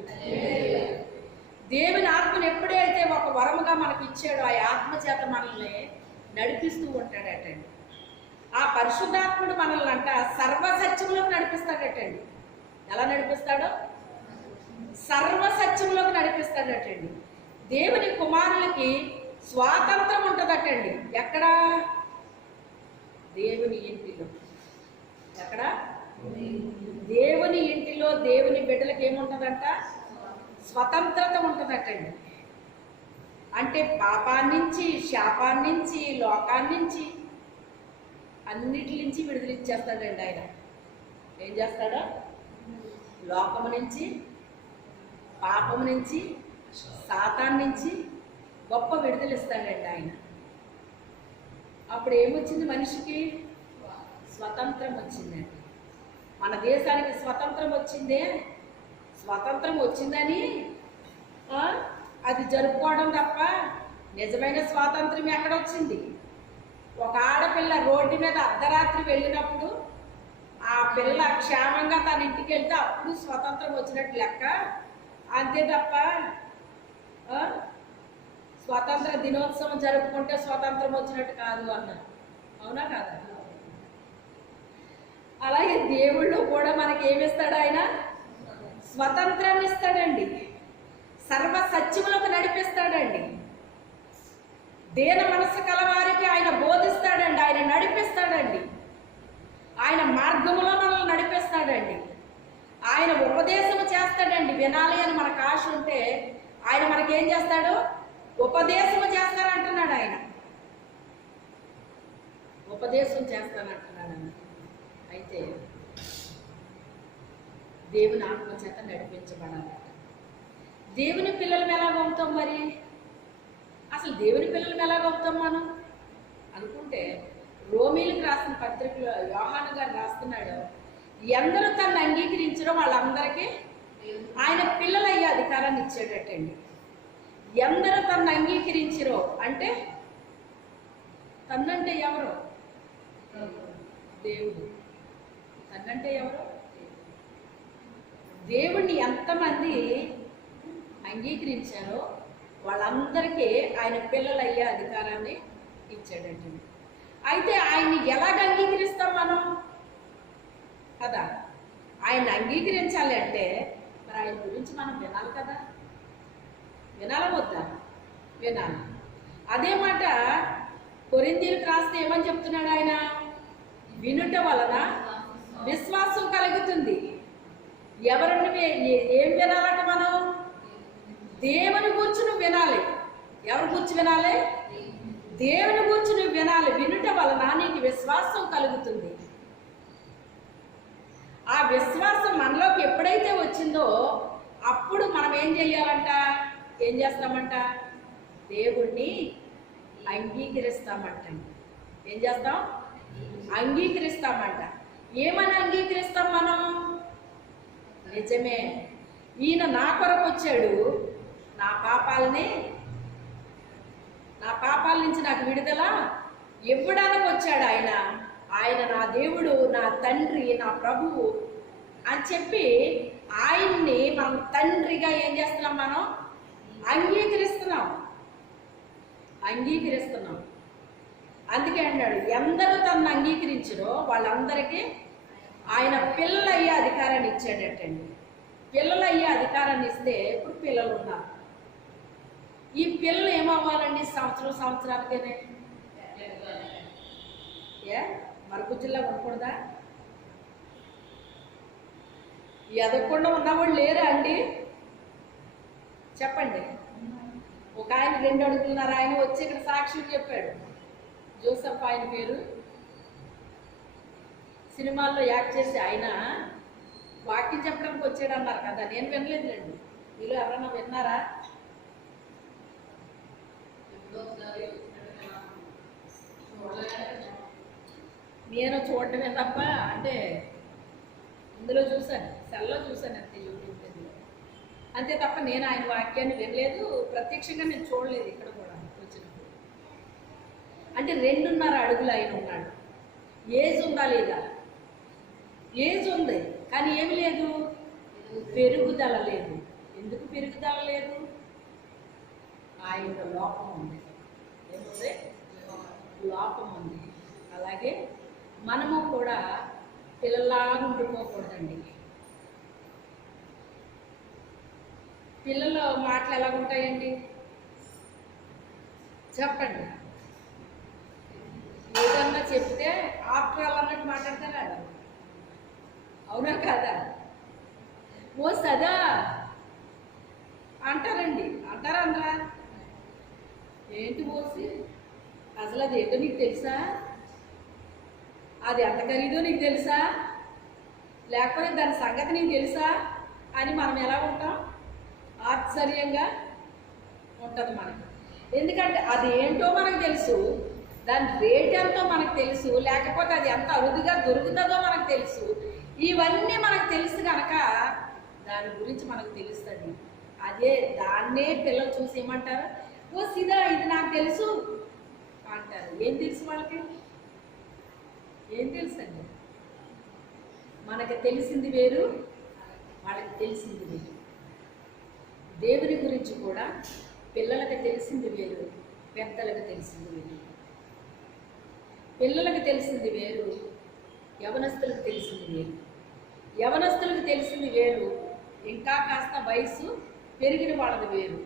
దేవుని ఆత్మను ఎప్పుడైతే ఒక వరముగా మనకి ఇచ్చాడో ఆ ఆత్మ చేత మనల్ని నడిపిస్తూ ఉంటాడటండి. ఆ పరిశుద్ధాత్ముడు మనల్ని అంట సర్వసత్యంలోకి నడిపిస్తాడటండి. ఎలా నడిపిస్తాడో? సర్వసత్యంలోకి నడిపిస్తాడటండి. దేవుని కుమారులకి స్వాతంత్రం ఉంటుందటండి. ఎక్కడ? దేవుని ఇంటిలో. ఎక్కడ? దేవుని ఇంటిలో దేవుని బిడ్డలకు ఏముంటుందంట? స్వతంత్రత ఉంటుందటండి. అంటే పాపాన్నించి, శాపాన్నించి, లోకాన్నించి, అన్నిటి నుంచి విడుదల ఇచ్చేస్తాడండి ఆయన. ఏం చేస్తాడా? లోకము నుంచి, పాపము నుంచి, సాతాన్ నుంచి గొప్ప విడుదల ఇస్తాడండి ఆయన. అప్పుడు ఏమొచ్చింది మనిషికి? స్వతంత్రం వచ్చిందండి. మన దేశానికి స్వతంత్రం వచ్చిందే. స్వతంత్రం వచ్చిందని అది జరుపుకోవడం తప్ప నిజమైన స్వాతంత్రం ఎక్కడొచ్చింది? ఒక ఆడపిల్ల రోడ్డు మీద అర్ధరాత్రి వెళ్ళినప్పుడు ఆ పిల్ల క్షేమంగా తన ఇంటికి వెళ్తే అప్పుడు స్వతంత్రం వచ్చినట్టు లెక్క. అంతే తప్ప స్వాతంత్ర దినోత్సవం జరుపుకుంటే స్వాతంత్రం వచ్చినట్టు కాదు అన్నారు. అవునా కాదా? అలాగే దేవుళ్ళు కూడా మనకి ఏమిస్తాడు? ఆయన స్వతంత్రాన్ని ఇస్తాడండి. సర్వ సత్యములకు నడిపిస్తాడండి. దీన మనసు కలవారికి ఆయన బోధిస్తాడండి. ఆయన నడిపిస్తాడండి. ఆయన మార్గములో మనల్ని నడిపిస్తాడండి. ఆయన ఉపదేశము చేస్తాడండి. వినాలి అని మనకు ఆశ ఉంటే ఆయన మనకేం చేస్తాడు? ఉపదేశము చేస్తానంటున్నాడు. ఆయన ఉపదేశం చేస్తానంటున్నాడు. అయితే దేవుని ఆత్మ చేత నడిపించబడాలి. దేవుని పిల్లలు ఎలాగవుతాం మరి? అసలు దేవుని పిల్లలు ఎలాగవుతాం మనం అనుకుంటే, రోమీలకు రాసిన పత్రికలో యోహాను గారు రాస్తున్నాడు, ఎందరూ తనను అంగీకరించడం వాళ్ళందరికీ ఆయన పిల్లలయ్యే అధికారాన్ని ఇచ్చాడటండి. ఎందరూ తనను అంగీకరించిరో అంటే తన్నంటే ఎవరు? దేవుడు. తన్నంటే ఎవరు? దేవుణ్ణి ఎంతమంది అంగీకరించారో వాళ్ళందరికీ ఆయన పిల్లలయ్యే అధికారాన్ని ఇచ్చాడండి. అయితే ఆయన్ని ఎలాగ అంగీకరిస్తాం మనం కదా? ఆయన అంగీకరించాలి అంటే మరి ఆయన గురించి మనం వినాలి కదా? వినాలా వద్దా? వినాలి. అదే మాట కొరింథీయులకు రాస్తే ఏమని చెప్తున్నాడు ఆయన? వినుట వలన విశ్వాసం కలుగుతుంది. ఎవరిని ఏం వినాలట మనం? దేవుని గూర్చి నువ్వు వినాలి. ఎవరి గూర్చి వినాలి? దేవుని గూర్చి నువ్వు వినాలి. వినుట వలన నీకు విశ్వాసం కలుగుతుంది. ఆ విశ్వాసం మనలోకి ఎప్పుడైతే వచ్చిందో అప్పుడు మనం ఏం చేయాలంట? ఏం చేస్తామంట? దేవుణ్ణి అంగీకరిస్తామంట. ఏం చేస్తాం? అంగీకరిస్తామంట. ఏమని అంగీకరిస్తాం మనం? నిజమే, ఈయన నా కొరకు వచ్చాడు, నా పాపాల నుంచి నాకు విడుదల ఇవ్వడానికి వచ్చాడు ఆయన. ఆయన నా దేవుడు, నా తండ్రి, నా ప్రభువు అని చెప్పి ఆయన్ని మనం తండ్రిగా ఏం చేస్తున్నాం? మనం అంగీకరిస్తున్నాం. అందుకే అన్నాడు, ఎందరూ తనను అంగీకరించారో వాళ్ళందరికీ ఆయన పిల్లలయ్యే అధికారాన్ని ఇచ్చాడటండి. పిల్లలయ్యే అధికారాన్ని ఇస్తే ఇప్పుడు పిల్లలు ఉన్నారు. ఈ పిల్లలు ఏమవ్వాలండి? సంవత్సరానికేనే మరుగుజ్జుల్లా ఉండకూడదా? ఎదగకుండా ఉన్నవాళ్ళు లేరా అండి? చెప్పండి. ఒక ఆయన 2 అడుగులున్నారు. ఆయన వచ్చి ఇక్కడ సాక్ష్యం చెప్పాడు. జోసెఫ్ ఆయన పేరు. సినిమాల్లో యాక్ట్ చేసి ఆయన వాక్యం చెప్పడానికి వచ్చాడు అన్నారు కదా. నేను వినలేదులేండి. మీరు ఎవరైనా విన్నారా? నేను చూడటమే తప్ప, అంటే ఇందులో చూశాను, సెల్లో చూశాను అంతే, యూట్యూబ్ అంతే తప్ప నేను ఆయన వాక్యాన్ని వినలేదు. ప్రత్యక్షంగా నేను చూడలేదు ఇక్కడ కూడా వచ్చినప్పుడు. అంటే 2.5 అడుగులు ఆయన ఉన్నాడు. ఏజ్ ఉందా లేదా? ఏజ్ ఉంది, కానీ ఏమి లేదు, పెరుగుదల లేదు. ఎందుకు పెరుగుదల లేదు? ఆయన లోపం ఉంది. ఏముంది? లోపం ఉంది. అలాగే మనము కూడా పిల్లలాగా ఉండిపోకూడదండి. పిల్లల మాటలు ఎలా ఉంటాయండి? చెప్పండి. ఏదన్నా చెప్తే ఆఫ్టర్ ఆల్ అన్నట్టు మాట్లాడతారా? అవునా కాదా? ఓ సదా అంటారండి. అంటారా అనరా? ఏంటి మోసి, అసలు అది ఏంటో నీకు తెలుసా? అది ఎంత ఖరీదో నీకు తెలుసా? లేకపోతే దాని సంగతి నీకు తెలుసా అని మనం ఎలా ఉంటాం? ఆశ్చర్యంగా ఉంటుంది మనకు. ఎందుకంటే అది ఏంటో మనకు తెలుసు, దాని రేట్ ఎంతో మనకు తెలుసు, లేకపోతే అది ఎంత అరుదుగా దొరుకుతుందో మనకు తెలుసు. ఇవన్నీ మనకు తెలుసు కనుక దాని గురించి మనకు తెలుస్తుంది. అదే దాన్నే పిల్లలు చూసి ఏమంటారు? ఓ సిదా, ఇది నాకు తెలుసు అంటారు. ఏం తెలుసు వాళ్ళకి? ఏం తెలుసు అండి? మనకి తెలిసింది వేరు, వాళ్ళకి తెలిసింది వేరు. దేవుని గురించి కూడా పిల్లలకు తెలిసింది వేరు, పెద్దలకు తెలిసింది వేరు. పిల్లలకు తెలిసింది వేరు, యవనస్తులకు తెలిసింది వేరు. యవనస్తులకు తెలిసింది వేరు, ఇంకా కాస్త వయసు పెరిగిన వాళ్ళది వేరు,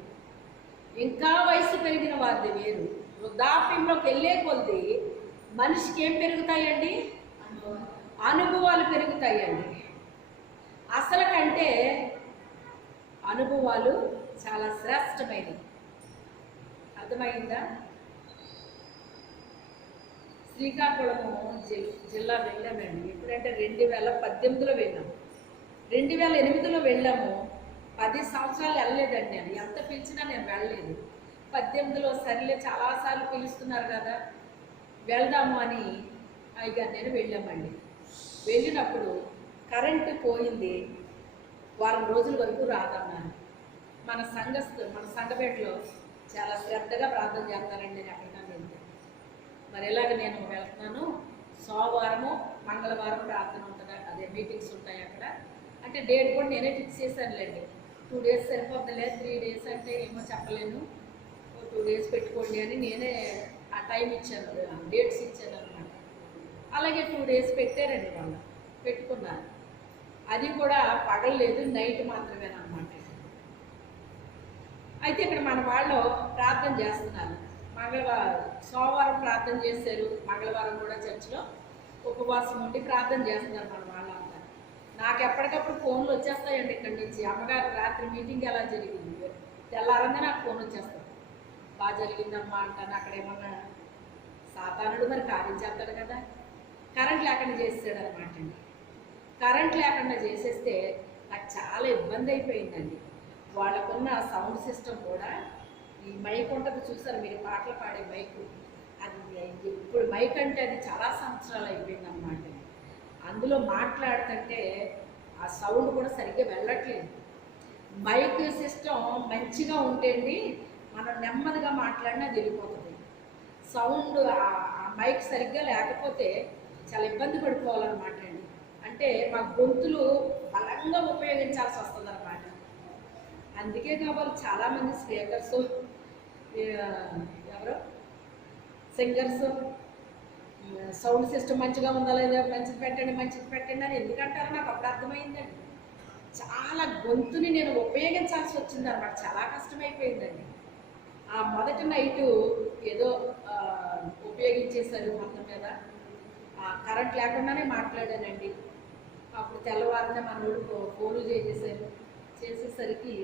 ఇంకా వయసు పెరిగిన వారిది వేరు. వృద్ధాప్యంలోకి వెళ్ళే కొద్ది మనిషికి ఏం పెరుగుతాయండి? అనుభవాలు పెరుగుతాయండి. అసలు కంటే అనుభవాలు చాలా శ్రేష్టమైనవి. అర్థమైందా? శ్రీకాకుళము జిల్లా వెళ్ళామండి. ఎప్పుడంటే 2018లో వెళ్ళాము. 2008లో వెళ్ళాము. 10 సంవత్సరాలు వెళ్ళలేదండి. నేను ఎంత పిలిచినా నేను వెళ్ళలేదు. 18లో సరిలే చాలాసార్లు పిలుస్తున్నారు కదా, వెళ్దాము అని అయ్యగారు నేను వెళ్ళామండి. వెళ్ళినప్పుడు కరెంటు పోయింది. వారం రోజుల వరకు రాదన్నాను. మన సంఘపేటలో చాలా శ్రద్ధగా ప్రార్థన చేస్తానండి నేను ఎక్కడికైనా వెళ్తే. మరి ఎలాగ నేను వెళ్తున్నాను, సోమవారము మంగళవారం ప్రార్థన ఉంటుంది, అదే మీటింగ్స్ ఉంటాయి అక్కడ. అంటే డేట్ కూడా నేనే ఫిక్స్ చేశానులేండి. 2 డేస్ సరిపోతుందిలే, 3 డేస్ అంటే ఏమో చెప్పలేను, 2 డేస్ పెట్టుకోండి అని నేనే ఆ టైం ఇచ్చాను, డేట్స్ ఇచ్చాను అనమాట. అలాగే 2 డేస్ పెట్టారండి, వాళ్ళు పెట్టుకున్నారు. అది కూడా పగలలేదు, నైట్ మాత్రమేనమాట. అయితే ఇక్కడ మన వాళ్ళు ప్రార్థన చేస్తున్నారు. సోమవారం ప్రార్థన చేశారు, మంగళవారం కూడా చర్చిలో ఉపవాసం ఉండి ప్రార్థన చేస్తున్నారు మన వాళ్ళంతా. నాకు ఎప్పటికప్పుడు ఫోన్లు వచ్చేస్తాయండి ఇక్కడి నుంచి, అమ్మగారు రాత్రి మీటింగ్ ఎలా జరిగింది, తెల్లారంగా నాకు ఫోన్ వచ్చేస్తుంది, బాగా జరిగిందమ్మా అంటాను. అక్కడ ఏమన్నా సాతానుడు మరి కార్యం చేస్తాడు కదా, కరెంట్ లేకుండా చేసాడు అనమాట అండి. కరెంట్ లేకుండా చేసేస్తే నాకు చాలా ఇబ్బంది అయిపోయిందండి. వాళ్ళకున్న సౌండ్ సిస్టమ్ కూడా, ఈ మైక్ ఉంటుంది చూసారు మీరు, పాటలు పాడే మైకు, అది ఇప్పుడు మైక్ అంటే అది చాలా సంవత్సరాలు అయిపోయింది అన్నమాట. అందులో మాట్లాడుతుంటే ఆ సౌండ్ కూడా సరిగ్గా వెళ్ళట్లేదు. మైక్ సిస్టమ్ మంచిగా ఉంటేండి మనం నెమ్మదిగా మాట్లాడినా వెళ్ళిపోతుంది. సౌండ్ ఆ మైక్ సరిగ్గా లేకపోతే చాలా ఇబ్బంది పడిపోవాలన్నమాట అండి. అంటే మా గొంతులు బలంగా ఉపయోగించాల్సి వస్తుంది అన్నమాట. అందుకే కావాలి చాలామంది స్పీకర్స్, ఎవరో సింగర్స్ సౌండ్ సిస్టమ్ మంచిగా ఉందా లేదా, మంచిది పెట్టండి అని ఎందుకంటారో నాకు అప్పుడు అర్థమైందండి. చాలా గొంతుని నేను ఉపయోగించాల్సి వచ్చింది అనమాట, చాలా కష్టమైపోయిందండి. ఆ మొదటి నైటు ఏదో ఉపయోగించేశారు మొత్తం మీద, కరెంట్ లేకుండానే మాట్లాడానండి. అప్పుడు తెల్లవారిన మనోడు ఫోన్లు చేసేసరికి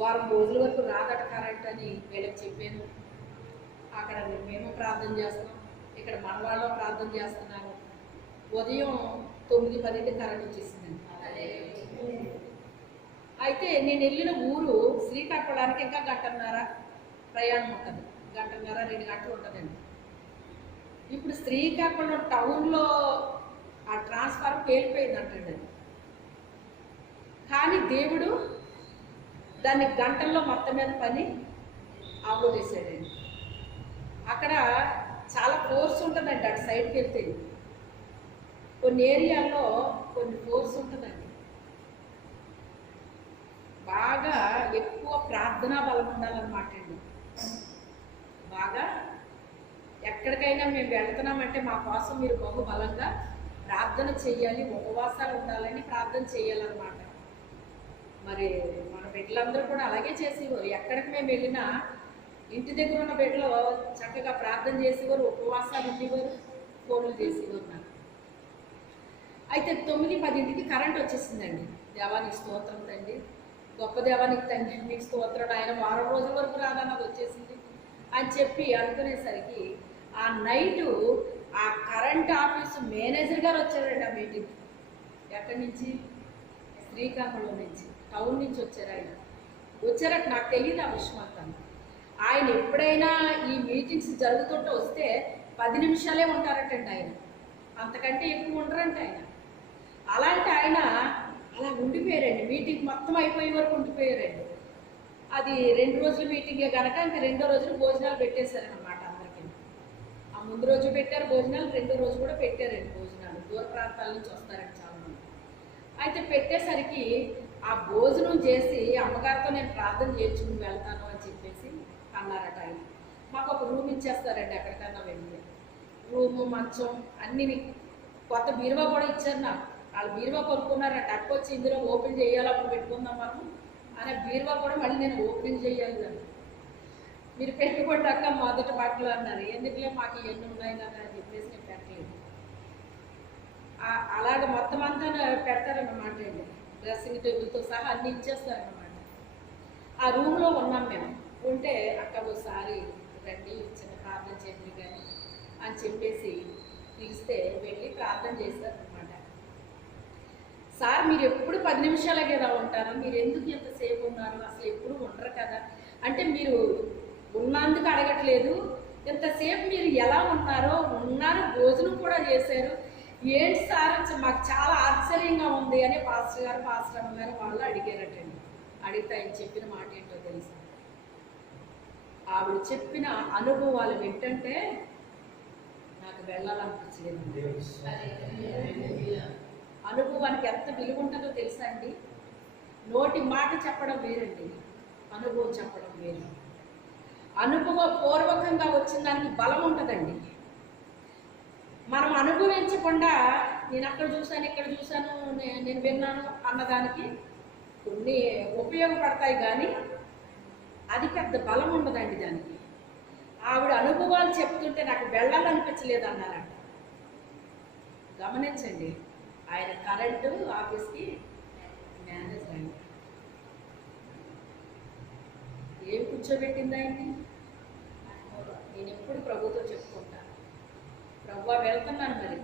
వారం రోజుల వరకు రాదట కరెంట్ అని వీళ్ళకి చెప్పాను. అక్కడ మేము ప్రార్థన చేస్తాం, ఇక్కడ మన వాళ్ళు ప్రార్థన చేస్తున్నారు. ఉదయం 9-10 కరెంట్ వచ్చేసిందండి. అయితే నేను వెళ్ళిన ఊరు శ్రీకాకుళానికి ఇంకా 1:30 ప్రయాణం ఉంటుంది, 1:30-2 గంటలు ఉంటుందండి. ఇప్పుడు శ్రీకాకుళం టౌన్లో ఆ ట్రాన్స్ఫార్మర్ పేలిపోయిందంటండి. కానీ దేవుడు దాన్ని గంటల్లో మొత్తం మీద పని ఆపేసాడండి. అక్కడ చాలా ఫోర్స్ ఉంటుందండి, అటు సైడ్కి వెళ్తే కొన్ని ఏరియాల్లో కొన్ని ఫోర్స్ ఉంటుందండి. బాగా ఎక్కువ ప్రార్థనా బలం ఉండాలన్నమాట అండి. బాగా ఎక్కడికైనా మేము వెళ్తున్నామంటే మా కోసం మీరు బహు బలంగా ప్రార్థన చెయ్యాలి, ఉపవాసాలు ఉండాలని ప్రార్థన చేయాలన్నమాట. మరి మన బిడ్డలందరూ కూడా అలాగే చేసేవారు. ఎక్కడికి మేము వెళ్ళినా ఇంటి దగ్గర ఉన్న బిడ్డలు చక్కగా ప్రార్థన చేసేవారు, ఉపవాసాలు ఉండేవారు, ఫోన్లు చేసేవారు నాకు. అయితే 9-10 కరెంట్ వచ్చేసిందండి. దేవానికి స్తోత్రం తండ్రి, గొప్ప దేవానికి తండ్రి మీకు స్తోత్రం, ఆయన వారం రోజుల వరకు రాదన్నది వచ్చేసింది అని చెప్పి అనుకునేసరికి ఆ నైటు ఆ కరెంట్ ఆఫీసు మేనేజర్ గారు వచ్చారండి ఆ మీటింగ్కి. ఎక్కడి నుంచి? శ్రీకాకుళం నుంచి, టౌన్ నుంచి వచ్చారు. ఆయన వచ్చారట, నాకు తెలియదు ఆ విషయం అంతా. ఆయన ఎప్పుడైనా ఈ మీటింగ్స్ జరుగుతుంటే వస్తే 10 నిమిషాలే ఉంటారటండి ఆయన, అంతకంటే ఎక్కువ ఉండరంట ఆయన. అలాంటి ఆయన అలా ఉండిపోయారండి, మీటింగ్ మొత్తం అయిపోయే వరకు ఉండిపోయారండి. అది 2 రోజుల మీటింగే కనుక ఇంక 2వ రోజున భోజనాలు పెట్టేశారనమాట అందరికీ. ఆ ముందు రోజు పెట్టారు భోజనాలు, 2వ రోజు కూడా పెట్టారండి భోజనాలు. దూర ప్రాంతాల నుంచి వస్తారండి చాలామంది. అయితే పెట్టేసరికి ఆ భోజనం చేసి అమ్మగారితో నేను ప్రార్థన చేయించుకుని వెళ్తాను అని చెప్పేసి అన్నారట ఆయన. మాకు ఒక రూమ్ ఇచ్చేస్తారండి ఎక్కడికన్నా వెళ్ళి, రూము, మంచం అన్నీ, కొత్త బీరువా కూడా ఇచ్చారు నాకు. వాళ్ళు బీరువా కొనుక్కున్నారట, వచ్చి ఇందులో ఓపెన్ చేయాలి అప్పుడు పెట్టుకుందాం మనం అనే బీరువా కూడా మళ్ళీ నేను ఓపెన్ చేయాలి కదా, మీరు పెట్టుకుంటాక మొదటి బట్టలు అన్నారు. ఎందుకులే మాకు ఇవన్నీ ఉన్నాయి కదా అని చెప్పేసి నేను పెట్టలేదు. అలాగ మొత్తం అంతా పెడతారన్నమాట అండి, డ్రెస్సింగ్ టేబుల్తో సహా అన్నీ ఇచ్చేస్తారన్నమాట. ఆ రూమ్లో ఉన్నాం మేము. ఉంటే అక్క ఒకసారి రండి చిన్న ప్రార్థన చేద్దరు కానీ అని చెప్పేసి పిలిస్తే వెళ్ళి ప్రార్థన చేస్తారనమాట. సార్ మీరు ఎప్పుడు 10 నిమిషాలే కదా ఉంటారు, మీరు ఎందుకు ఎంతసేపు ఉన్నారు, అసలు ఎప్పుడు ఉండరు కదా అంటే, మీరు ఉన్నందుకు అడగట్లేదు, ఎంతసేపు మీరు ఎలా ఉన్నారో ఉన్నారు, భోజనం కూడా చేశారు, ఏంటి సార్ మాకు చాలా ఆశ్చర్యంగా ఉంది అని పాస్టర్ అమ్మ గారు వాళ్ళు అడిగారటండి. అడిగితే ఆయన చెప్పిన మాట ఏంటో తెలుసు, ఆవిడ చెప్పిన అనుభవాలు వింటుంటే నాకు వెళ్ళాలనిపించలేదు. అనుభవానికి ఎంత విలువ ఉంటుందో తెలుసా అండి. నోటి మాట చెప్పడం వేరండి, అనుభవం చెప్పడం వేరు. అనుభవపూర్వకంగా వచ్చిన దానికి బలం ఉంటుందండి. మనం అనుభవించకుండా నేను అక్కడ చూశాను ఇక్కడ చూశాను నేను విన్నాను అన్నదానికి కొన్ని ఉపయోగపడతాయి కానీ అది పెద్ద బలం ఉండదండి దానికి. ఆవిడ అనుభవాలు చెప్తుంటే నాకు వెళ్ళాలనిపించలేదు అన్నారంట. గమనించండి, ఆయన కరెంటు ఆఫీస్కి మేనేజర్ ఆయన. ఏం కూర్చోబెట్టింది ఆయన్ని? నేను ఎప్పుడు ప్రభుతో చెప్పుకుంటాను, ప్రభు వెళ్తున్నాను. మరి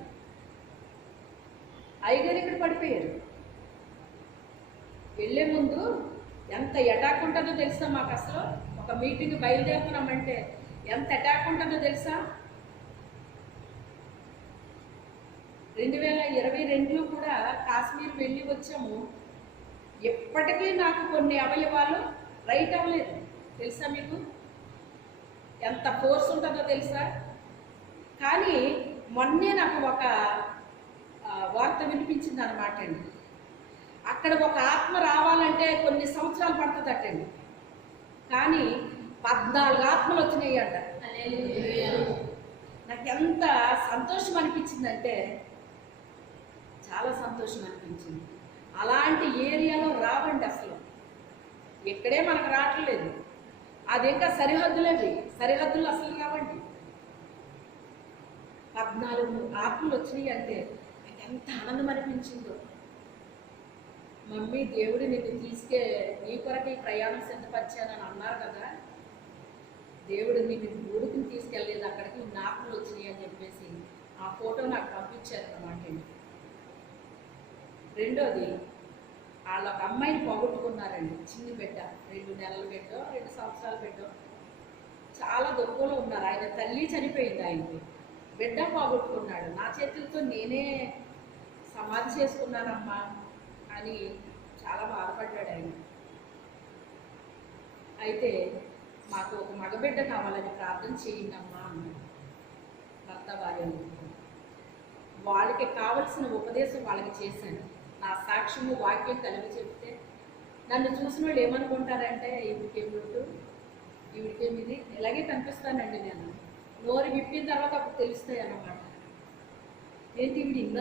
అయ్యగారు ఇక్కడ పడిపోయారు. వెళ్ళే ముందు ఎంత అటాక్ ఉంటుందో తెలుసా మాకు? అసలు ఒక మీటింగ్ బయలుదేరుతున్నామంటే ఎంత అటాక్ ఉంటుందో తెలుసా? 2022లో కూడా కాశ్మీర్ వెళ్ళి వచ్చాము. ఎప్పటికీ నాకు కొన్ని అవయవాలు రైట్ అవ్వలేదు. తెలుసా మీకు ఎంత ఫోర్స్ ఉంటుందో తెలుసా? కానీ మొన్నే నాకు ఒక వార్త వినిపించింది అనమాట అండి. అక్కడ ఒక ఆత్మ రావాలంటే కొన్ని సంవత్సరాలు పడుతుందటండి. కానీ 14 ఆత్మలు వచ్చినాయి అంట. నాకు ఎంత సంతోషం అనిపించిందంటే చాలా సంతోషం అనిపించింది. అలాంటి ఏరియాలో రావండి అసలు. ఇక్కడే మనకు రావట్లేదు, అది ఇంకా సరిహద్దులేవి. సరిహద్దులు అసలు రావండి. 14 ఆత్మలు వచ్చినాయి అంటే నాకు ఎంత ఆనందం అనిపించిందో. మమ్మీ, దేవుడు నిన్ను నీ కొరకే ప్రయాణం సిద్ధపరిచానని అన్నారు కదా, దేవుడు నిన్ను ఊరికి తీసుకెళ్ళలేదు, అక్కడికి ఆత్మలు వచ్చినాయి అని చెప్పేసి ఆ ఫోటో నాకు పంపించారు అన్నమాట. రెండోది, వాళ్ళ ఒక అమ్మాయిని పోగొట్టుకున్నారండి. చిన్ని బిడ్డ, 2 నెలల బిడ్డ, 2 సంవత్సరాల బిడ్డ. చాలా దుఃఖంలో ఉన్నారు. ఆయన తల్లి చనిపోయింది, ఆయనకి బిడ్డ పోగొట్టుకున్నాడు. నా చేతులతో నేనే సమాధి చేసుకున్నానమ్మా అని చాలా బాధపడ్డాడు ఆయన. అయితే మాకు ఒక మగబిడ్డ కావాలని ప్రార్థన చేయండి అమ్మా అన్నాడు భర్త భార్య. వాళ్ళకి కావలసిన ఉపదేశం వాళ్ళకి చేశాను. నా సాక్ష్యము వాక్యం కలిగి చెప్తే నన్ను చూసిన వాళ్ళు ఏమనుకుంటారంటే, ఈవిడికేమిది ఇలాగే కనిపిస్తానండి నేను. నోరు విప్పిన తర్వాత అప్పుడు తెలుస్తాయి అన్నమాట. ఏంటి ఈవిడ